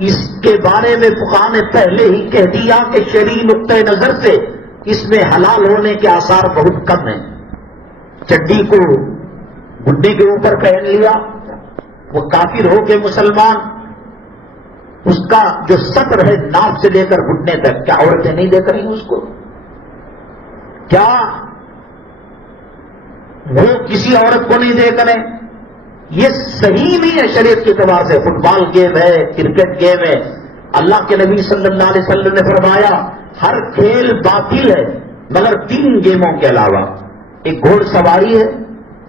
اس کے بارے میں فقہاء نے پہلے ہی کہہ دیا کہ شرعی نقطۂ نظر سے اس میں حلال ہونے کے آثار بہت کم ہیں. چڈی کو گڈی کے اوپر پہن لیا، وہ کافر ہو کے مسلمان، اس کا جو سطر ہے ناف سے لے کر گھٹنے تک، کیا عورتیں نہیں دیکھ رہی اس کو؟ کیا وہ کسی عورت کو نہیں دیکھ رہے؟ یہ صحیح نہیں ہے شریعت کے اعتبار سے. فٹ بال گیم ہے، کرکٹ گیم ہے. اللہ کے نبی صلی اللہ علیہ وسلم نے فرمایا ہر کھیل باطل ہے مگر 3 گیموں کے علاوہ. ایک گھوڑ سواری ہے،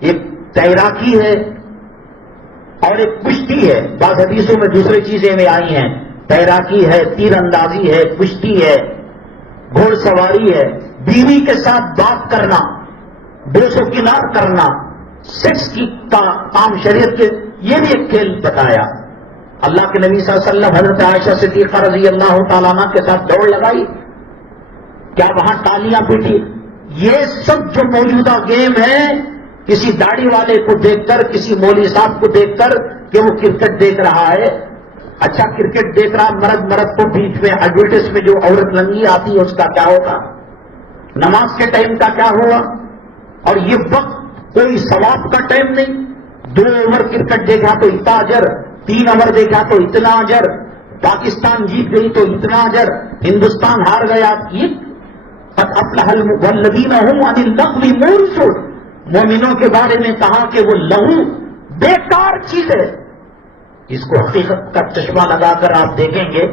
ایک تیراکی ہے اور ایک کشتی ہے. بعض حدیثوں میں دوسری چیزیں میں آئی ہیں. تیراکی ہے، تیر اندازی ہے، کشتی ہے، گھوڑ سواری ہے، بیوی کے ساتھ بات کرنا، 200 کنار کرنا، سیکس کی کام شریعت کے، یہ بھی ایک کھیل بتایا. اللہ کے نبی صلی اللہ علیہ وسلم حضرت عائشہ صدیقہ رضی اللہ تعالیٰ عنہ کے ساتھ دوڑ لگائی، کیا وہاں تالیاں پیٹی؟ یہ سب جو موجودہ گیم ہے کسی داڑھی والے کو دیکھ کر، کسی مولوی صاحب کو دیکھ کر کہ وہ کرکٹ دیکھ رہا ہے. اچھا کرکٹ دیکھ رہا مرد کو بیچ میں ایڈورٹائز میں جو عورت ننگی آتی ہے اس کا کیا ہوگا؟ نماز کے ٹائم کا کیا ہوا؟ اور یہ وقت کوئی ثواب کا ٹائم نہیں. 2 اوور کرکٹ دیکھا تو اتنا اجر، 3 اوور دیکھا تو اتنا اجر، پاکستان جیت گئی تو اتنا اجر، ہندوستان ہار گیا. یہ قد افلح الذین هم عن اللغو معرضون، مومنوں کے بارے میں کہا کہ وہ لغو بیکار چیز ہے. اس کو حقیقت کا چشمہ لگا کر آپ دیکھیں گے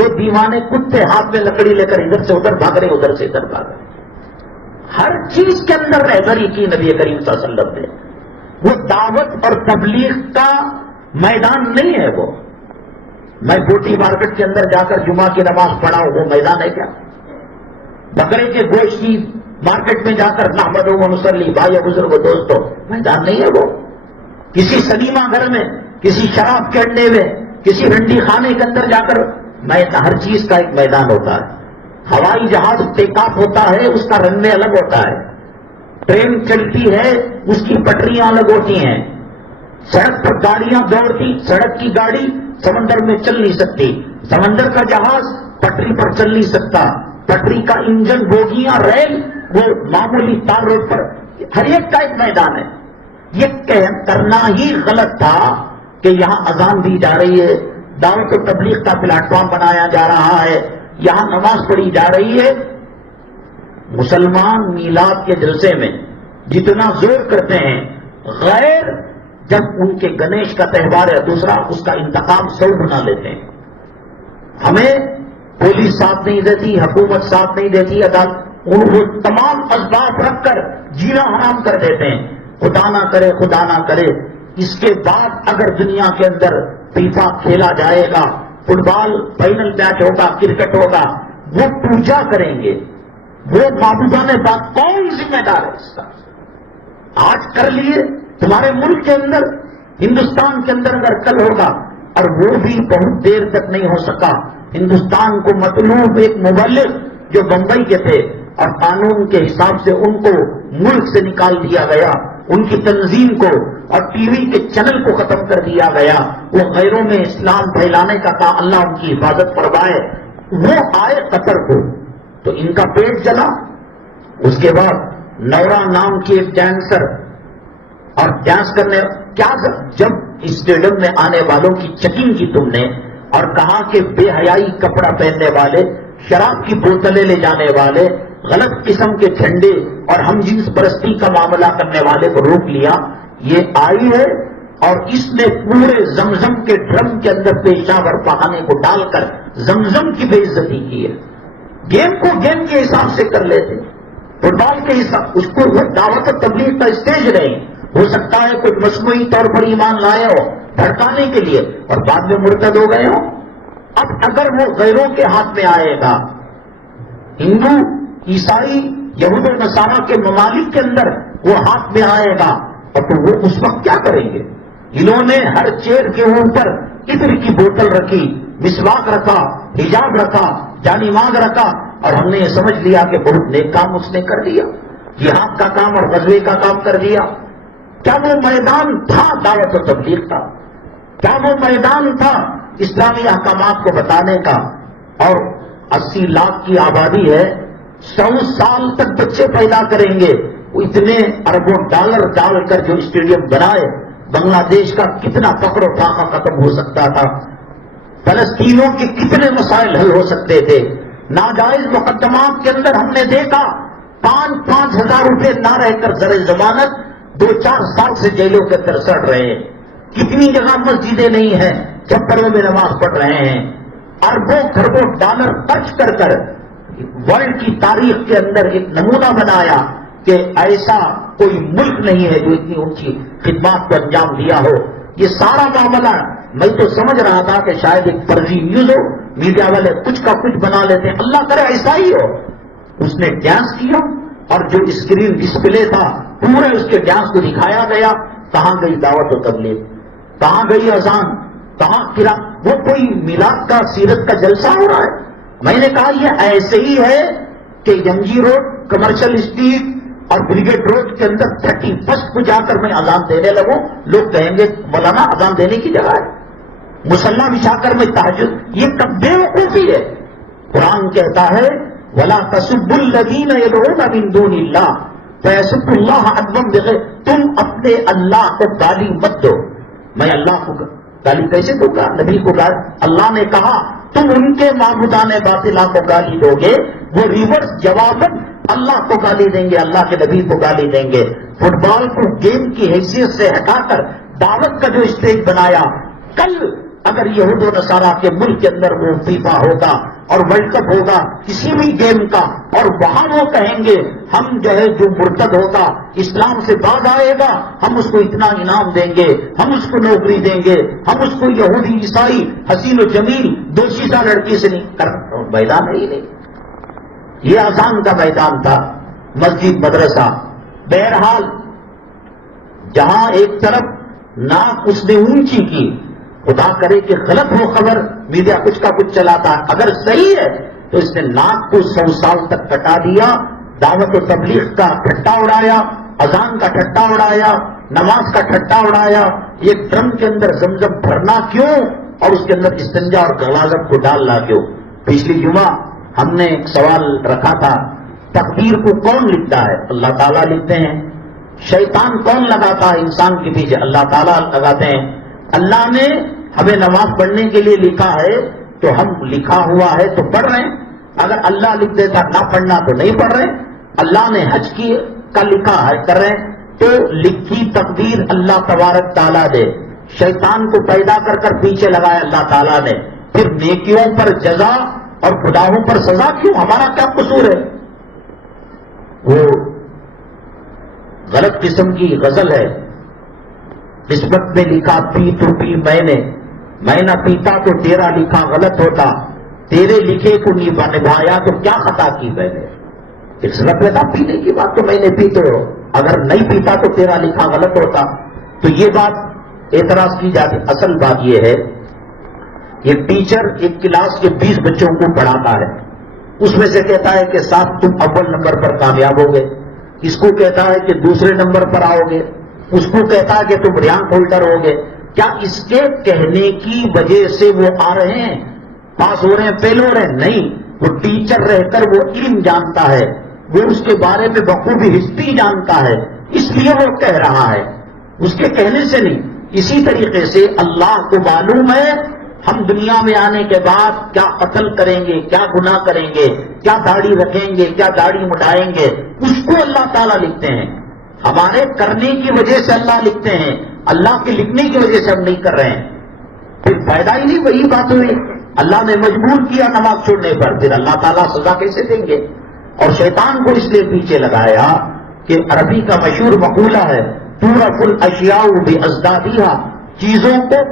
2 دیوانے کتے ہاتھ میں لکڑی لے کر ادھر سے ادھر بھاگ رہے، ادھر سے ادھر بھاگ رہے. ہر چیز کے اندر رہبری کی نبی کریم صلی اللہ علیہ وسلم نے. وہ دعوت اور تبلیغ کا میدان نہیں ہے. وہ میں بوٹی مارکیٹ کے اندر جا کر جمعہ کی نماز پڑھا ہوں، وہ میدان ہے کیا؟ بکرے کے گوشت کی مارکیٹ میں جا کر نحمد و نصلی، بھائی بزرگ دوستوں، میدان نہیں ہے وہ. کسی سنیما گھر میں، کسی شراب کے اڈے میں، کسی رنڈی خانے کے اندر جا کر ہر چیز کا ایک میدان ہوتا ہے. ہوائی جہاز ٹیک آف ہوتا ہے، اس کا رن میں الگ ہوتا ہے. ٹرین چلتی ہے اس کی پٹریاں الگ ہوتی ہیں، سڑک پر گاڑیاں دوڑتی، سڑک کی گاڑی سمندر میں چل نہیں سکتی، سمندر کا جہاز پٹری پر چل نہیں سکتا، پٹری کا انجن، بوگیاں، ریل وہ معمولی تار روڈ پر، ہر ایک کا ایک میدان ہے۔ یہ کرنا ہی غلط تھا کہ یہاں اذان دی جا رہی ہے، دعوت و تبلیغ کا پلیٹ فارم بنایا جا رہا ہے، یہاں نماز پڑھی جا رہی ہے۔ مسلمان میلاد کے جلسے میں جتنا زور کرتے ہیں، غیر جب ان کے گنیش کا تہوار ہے دوسرا، اس کا انتقام 100 گنا لیتے ہیں۔ ہمیں پولیس ساتھ نہیں دیتی، حکومت ساتھ نہیں دیتی، عدالت ان کو تمام اسباب رکھ کر جینا حرام کر دیتے ہیں۔ خدا نہ کرے، خدا نہ کرے اس کے بعد اگر دنیا کے اندر فیفا کھیلا جائے گا، فٹ بال فائنل میچ ہوگا، کرکٹ ہوگا، وہ پوجا کریں گے، وہ معبودان پاک، کون ذمہ دار ہے اس کا؟ آج کر لیے تمہارے ملک کے اندر، ہندوستان کے اندر اگر کل ہوگا، اور وہ بھی بہت دیر تک نہیں ہو سکا۔ ہندوستان کو مطلوب ایک مبلغ جو بمبئی کے تھے اور قانون کے حساب سے ان کو ملک سے نکال دیا گیا، ان کی تنظیم کو اور ٹی وی کے چینل کو ختم کر دیا گیا، وہ غیروں میں اسلام پھیلانے کا کہا، اللہ ان کی حفاظت فرمائے، وہ آئے قطر کو تو ان کا پیٹ جلا۔ اس کے بعد نورا نام کی ایک ڈانسر، اور ڈانس کرنے کیا جب اسٹیڈیم میں آنے والوں کی چیکنگ کی تم نے اور کہا کہ بے حیائی کپڑا پہننے والے، شراب کی بوتلیں لے جانے والے، غلط قسم کے جھنڈے اور ہم جنس پرستی کا معاملہ کرنے والے کو روک لیا، یہ آئی ہے اور اس نے پورے زمزم کے ڈرم کے اندر پیشاب اور پخانے کو ڈال کر زمزم کی بے عزتی کی ہے۔ گیم کو گیم کے حساب سے کر لیتے، فٹ بال کے حساب، اس کو دعوت و تبلیغ کا اسٹیج نہیں، ہو سکتا ہے کوئی مصنوعی طور پر ایمان لائے ہو بھڑکانے کے لیے اور بعد میں مرتد ہو گئے ہو۔ اب اگر وہ غیروں کے ہاتھ میں آئے گا، ہندو، عیسائی، یہود و نصارہ کے ممالک کے اندر وہ ہاتھ میں آئے گا، اور تو وہ اس وقت کیا کریں گے؟ انہوں نے ہر چیئر کے اوپر عطر کی بوتل رکھی، مسواک رکھا، حجاب رکھا، جانی ماغ رکھا، اور ہم نے یہ سمجھ لیا کہ بہت نیک کام اس نے کر دیا، جہاد کا کام اور غزوے کا کام کر دیا۔ کیا وہ میدان تھا دعوت و تبلیغ کا؟ کیا وہ میدان تھا اسلامی احکامات کو بتانے کا؟ اور 80 لاکھ کی آبادی ہے، 100 سال تک بچے پیدا کریں گے، وہ اتنے اربوں ڈالر ڈال کر جو اسٹیڈیم بنائے، بنگلہ دیش کا کتنا فقر و فاقہ ختم ہو سکتا تھا، فلسطینوں کے کتنے مسائل حل ہو سکتے تھے۔ ناجائز مقدمات کے اندر ہم نے دیکھا 5-5 ہزار روپے نہ رہ کر زر ضمانت 2-4 سال سے جیلوں کے اندر سڑ رہے ہیں۔ کتنی جگہ مسجدیں نہیں ہیں، چھپروں میں نماز پڑھ رہے ہیں، اربوں خربوں ڈالر خرچ کر کر ورلڈ کی تاریخ کے اندر ایک نمونہ بنایا کہ ایسا کوئی ملک نہیں ہے جو اتنی اونچی خدمات کو انجام دیا ہو۔ یہ سارا معاملہ میں تو سمجھ رہا تھا کہ شاید ایک فرضی نیوز ہو، میڈیا والے کچھ کا کچھ بنا لیتے ہیں، اللہ کرے ایسا ہی ہو۔ اس نے ڈانس کیا اور جو اسکرین ڈسپلے تھا پورے اس کے ڈانس کو دکھایا گیا۔ کہاں گئی دعوت و تبلیغ؟ کہاں گئی اذان؟ کہاں کرا؟ وہ کوئی میلاد کا سیرت کا جلسہ ہو رہا ہے؟ میں نے کہا یہ ایسے ہی ہے کہ M G road, commercial street اور بریگیڈ روڈ کے اندر 31 کو جا کر میں اذان دینے لگوں، لوگ کہیں گے مولانا اذان دینے کی جگہ ہے، مصلی بچھا کر میں تہجد، یہ کب بے وقوفی ہے؟ قرآن کہتا ہے وَلَا تَسُبُّوا الَّذِينَ يَدْعُونَ مِن دُونِ اللَّهِ فَيَسُبُّوا اللَّهَ عَدْوًا بِغَيْرِ، تم اپنے اللہ کو گالی مت دو۔ میں اللہ کو گالی کیسے دوں گا؟ نبی کو گالی، اللہ نے کہا تم ان کے معبودان باطلہ کو گالی دو گے، وہ ریورس جواباً اللہ کو گالی دیں گے، اللہ کے نبی کو گالی دیں گے۔ فٹ بال کو گیم کی حیثیت سے ہٹا کر دعوت کا جو اسٹیج بنایا، کل اگر یہود و نصارہ کے ملک کے اندر وہ فیفا ہوگا اور ورلڈ کپ ہوگا کسی بھی گیم کا، اور وہاں وہ کہیں گے ہم جو ہے جو مرتد ہوگا، اسلام سے باز آئے گا، ہم اس کو اتنا انعام دیں گے، ہم اس کو نوکری دیں گے، ہم اس کو یہودی عیسائی حسین و جمیل دوشیزہ لڑکی سے نہیں کر، میدان ہے ہی نہیں۔ یہ اذان کا میدان تھا، مسجد مدرسہ۔ بہرحال جہاں ایک طرف ناک اس نے اونچی کی، خدا کرے کہ غلط ہو خبر، میڈیا کچھ کا کچھ چلاتا ہے، اگر صحیح ہے تو اس نے ناک کو 100 سال تک کٹا دیا، دعوت و تبلیغ کا ٹھٹا اڑایا، اذان کا ٹھٹا اڑایا، نماز کا ٹھٹا اڑایا، یہ ڈرم کے اندر زمزم بھرنا کیوں اور اس کے اندر استنجا اور غلاظت کو ڈالنا کیوں؟ پچھلی جمعہ ہم نے ایک سوال رکھا تھا، تقدیر کو کون لکھتا ہے؟ اللہ تعالیٰ لکھتے ہیں۔ شیطان کون لگاتا ہے انسان کے پیچھے؟ اللہ تعالیٰ لگاتے ہیں۔ اللہ نے ہمیں نماز پڑھنے کے لیے لکھا ہے تو ہم لکھا ہوا ہے تو پڑھ رہے ہیں، اگر اللہ لکھ دیتا نہ پڑھنا تو نہیں پڑھ رہے۔ اللہ نے حج کا لکھا ہے کر رہے ہیں، تو لکھی تقدیر اللہ تبارک تعالیٰ نے شیطان کو پیدا کر کر پیچھے لگایا اللہ تعالیٰ نے، پھر نیکیوں پر جزا اور گناہوں پر سزا کیوں؟ ہمارا کیا قصور ہے؟ وہ غلط قسم کی غزل ہے، قسمت میں لکھا پی تو پی میں نہ پیتا تو تیرا لکھا غلط ہوتا، تیرے لکھے کو نبھایا تو کیا خطا کی میں نے؟ قسمت میں تھا پینے کی بات تو میں نے پی، تو اگر نہیں پیتا تو تیرا لکھا غلط ہوتا۔ تو یہ بات اعتراض کی جاتی۔ اصل بات یہ ہے، یہ ٹیچر ایک کلاس کے 20 بچوں کو پڑھاتا ہے، اس میں سے کہتا ہے کہ صاحب تم اول نمبر پر کامیاب ہوگے، اس کو کہتا ہے کہ دوسرے نمبر پر آؤ گے، اس کو کہتا ہے کہ تم رینک ہولڈر ہوگے۔ کیا اس کے کہنے کی وجہ سے وہ آ رہے ہیں، پاس ہو رہے ہیں، فیل ہو رہے ہیں؟ نہیں، وہ ٹیچر رہ کر وہ علم جانتا ہے، وہ اس کے بارے میں بخوبی ہسٹری جانتا ہے، اس لیے وہ کہہ رہا ہے، اس کے کہنے سے نہیں۔ اسی طریقے سے اللہ کو معلوم ہے ہم دنیا میں آنے کے بعد کیا قتل کریں گے، کیا گناہ کریں گے، کیا داڑھی رکھیں گے، کیا داڑھی مٹائیں گے، اس کو اللہ تعالیٰ لکھتے ہیں۔ ہمارے کرنے کی وجہ سے اللہ لکھتے ہیں، اللہ کے لکھنے کی وجہ سے ہم نہیں کر رہے ہیں، پھر فائدہ ہی نہیں۔ وہی بات ہوئی، اللہ نے مجبور کیا نماز چھوڑنے پر، پھر اللہ تعالیٰ سزا کیسے دیں گے؟ اور شیطان کو اس لیے پیچھے لگایا کہ عربی کا مشہور مقولہ ہے تُعْرَفُ الْأَشْيَاءُ بِأَضْدَادِهَا، چیزوں کو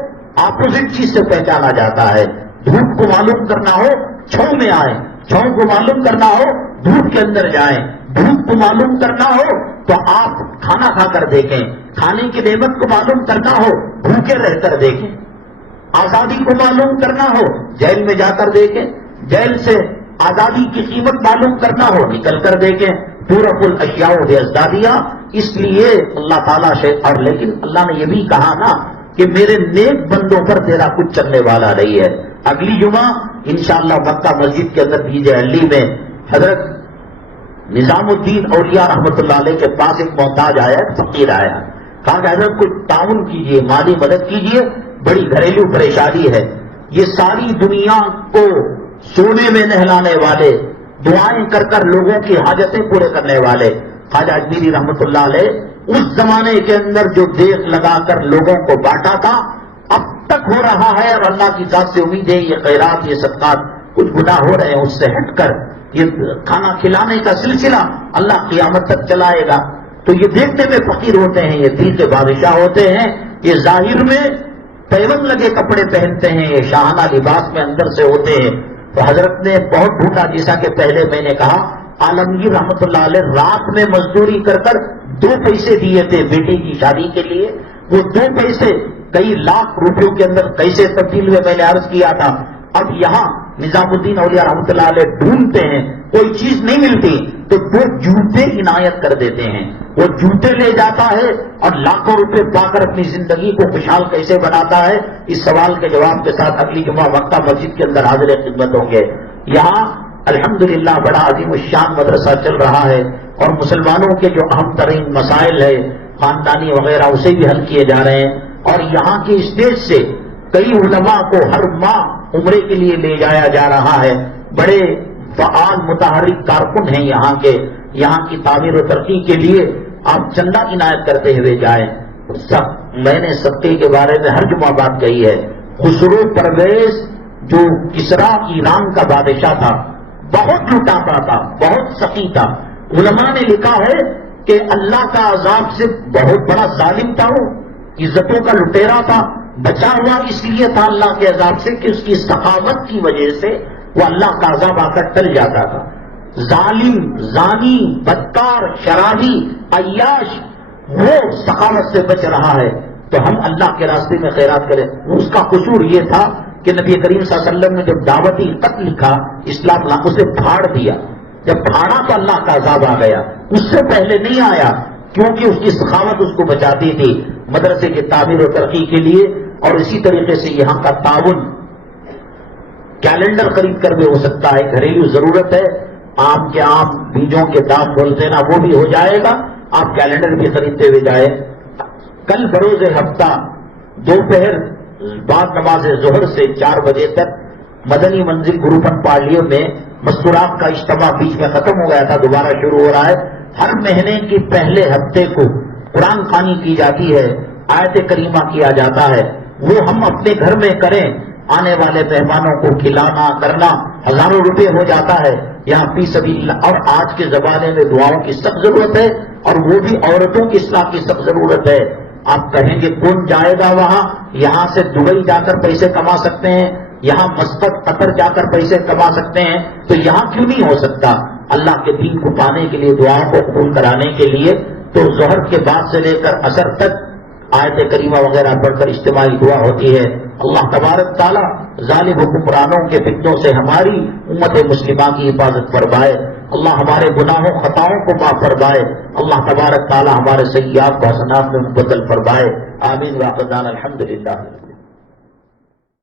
اپوزٹ چیز سے پہچانا جاتا ہے۔ دھوپ کو معلوم کرنا ہو چھاؤں میں آئیں، چھاؤں کو معلوم کرنا ہو دھوپ کے اندر جائیں، دھوپ کو معلوم کرنا ہو تو آپ کھانا کھا کر دیکھیں، کھانے کی نعمت کو معلوم کرنا ہو بھوکے رہ کر دیکھیں، آزادی کو معلوم کرنا ہو جیل میں جا کر دیکھیں، جیل سے آزادی کی قیمت معلوم کرنا ہو نکل کر دیکھیں۔ تُعْرَفُ الْأَشْيَاءُ بِأَضْدَادِهَا، اس لیے اللہ تعالیٰ سے، اور لیکن اللہ نے یہ بھی کہا نا کہ میرے نیک بندوں پر تیرا کچھ چلنے والا نہیں ہے۔ اگلی جمعہ انشاءاللہ مکہ مسجد کے اندر دیجیے علی میں حضرت نظام الدین اولیاء رحمۃ اللہ علیہ کے پاس ایک محتاج آیا، فقیر آیا، کہا کہ حضرت کچھ تعاون کیجیے، مالی مدد کیجیے، بڑی گھریلو پریشانی ہے۔ یہ ساری دنیا کو سونے میں نہلانے والے، دعائیں کر کر لوگوں کی حاجتیں پورے کرنے والے خواجہ اجمیری رحمۃ اللہ علیہ اس زمانے کے اندر جو دیگ لگا کر لوگوں کو بانٹا تھا اب تک ہو رہا ہے، اور اللہ کی ذات سے امید ہے یہ خیرات، یہ صدقات، کچھ گناہ ہو رہے ہیں اس سے ہٹ کر یہ کھانا کھلانے کا سلسلہ اللہ قیامت تک چلائے گا۔ تو یہ دیکھنے میں فقیر ہوتے ہیں، یہ دین کے بادشاہ ہوتے ہیں، یہ ظاہر میں پیون لگے کپڑے پہنتے ہیں، یہ شاہانہ لباس میں اندر سے ہوتے ہیں۔ تو حضرت نے بہت ڈھونڈا، جیسا کہ پہلے میں نے کہا عالمگیر رحمۃ اللہ علیہ رات میں مزدوری کر کر 2 پیسے دیے تھے بیٹی کی شادی کے لیے، وہ 2 پیسے کئی لاکھ روپیوں کے اندر کیسے تبدیل ہوئے میں نے عرض کیا تھا۔ اب یہاں نظام الدین اولیاء رحمۃ اللہ علیہ ڈھونڈتے ہیں، کوئی چیز نہیں ملتی تو 2 جوتے عنایت کر دیتے ہیں، وہ جوتے لے جاتا ہے اور لاکھوں روپے پا کر اپنی زندگی کو خوشحال کیسے بناتا ہے؟ اس سوال کے جواب کے ساتھ اگلی جمعہ مکہ مسجد کے اندر حاضر خدمت ہوں گے۔ یہاں الحمدللہ بڑا عظیم الشان مدرسہ چل رہا ہے، اور مسلمانوں کے جو اہم ترین مسائل ہے خاندانی وغیرہ اسے بھی حل کیے جا رہے ہیں، اور یہاں کی اسٹیج سے کئی علماء کو ہر ماہ عمرے کے لیے لے جایا جا رہا ہے۔ بڑے فعال متحرک کارکن ہیں یہاں کے، یہاں کی تعمیر و ترقی کے لیے آپ چندہ عنایت کرتے ہوئے جائیں۔ میں نے صدقے کے بارے میں ہر جمعہ بات کہی ہے، خسرو پرویز جو کسرا ایران کا بادشاہ تھا بہت لٹاتا تھا، بہت سخی تھا۔ علماء نے لکھا ہے کہ اللہ کا عذاب سے بہت بڑا ظالم تھا، وہ عزتوں کا لٹیرا تھا، بچا ہوا اس لیے تھا اللہ کے عذاب سے کہ اس کی سخاوت کی وجہ سے وہ اللہ کا عذاب آ کر ٹل جاتا تھا۔ ظالم، زانی، بدکار، شرابی، عیاش وہ سخاوت سے بچ رہا ہے، تو ہم اللہ کے راستے میں خیرات کریں۔ اس کا قصور یہ تھا کہ نبی کریم صلی اللہ علیہ وسلم نے جب دعوتی خط لکھا اسلام اسے پھاڑ دیا، جب پھاڑا تو اللہ کا عذاب آ گیا، اس سے پہلے نہیں آیا، کیونکہ اس کی سخاوت اس کو بچاتی تھی مدرسے کی تعمیر و ترقی کے لیے۔ اور اسی طریقے سے یہاں کا تعاون کیلنڈر خرید کر بھی ہو سکتا ہے، گھریلو ضرورت ہے، آم کے آم بیجوں کے دام بولتے نا، وہ بھی ہو جائے گا، آپ کیلنڈر بھی خریدتے ہوئے جائیں۔ کل بروز ہفتہ دوپہر بعد نماز ظہر سے 4 بجے تک مدنی منزل گروپن پارلیو میں مستورات کا اجتماع بیچ میں ختم ہو گیا تھا، دوبارہ شروع ہو رہا ہے۔ ہر مہینے کے پہلے ہفتے کو قرآن خوانی کی جاتی ہے، آیت کریمہ کیا جاتا ہے، وہ ہم اپنے گھر میں کریں، آنے والے مہمانوں کو کھلانا کرنا، ہزاروں روپے ہو جاتا ہے یہاں فی سبیل اللہ۔ اور آج کے زمانے میں دعاؤں کی سخت ضرورت ہے، اور وہ بھی عورتوں کی اصلاح کی سخت ضرورت ہے۔ آپ کہیں گے کون جائے گا وہاں؟ یہاں سے دبئی جا کر پیسے کما سکتے ہیں، یہاں مسقط قطر جا کر پیسے کما سکتے ہیں، تو یہاں کیوں نہیں ہو سکتا؟ اللہ کے دین کو پانے کے لیے، دعاؤں کو قبول کرانے کے لیے تو ظہر کے بعد سے لے کر عصر تک آیت کریمہ وغیرہ پڑھ کر اجتماعی دعا ہوتی ہے۔ اللہ تبارک تعالیٰ ظالم حکمرانوں کے فتنوں سے ہماری امت مسلمہ کی حفاظت فرمائے، اللہ ہمارے گناہوں خطاؤں کو معاف فرمائے، اللہ تبارک تعالیٰ ہمارے سیئات کو حسنات میں مبدل فرمائے، آمین۔ واخر دعوانا الحمدللہ۔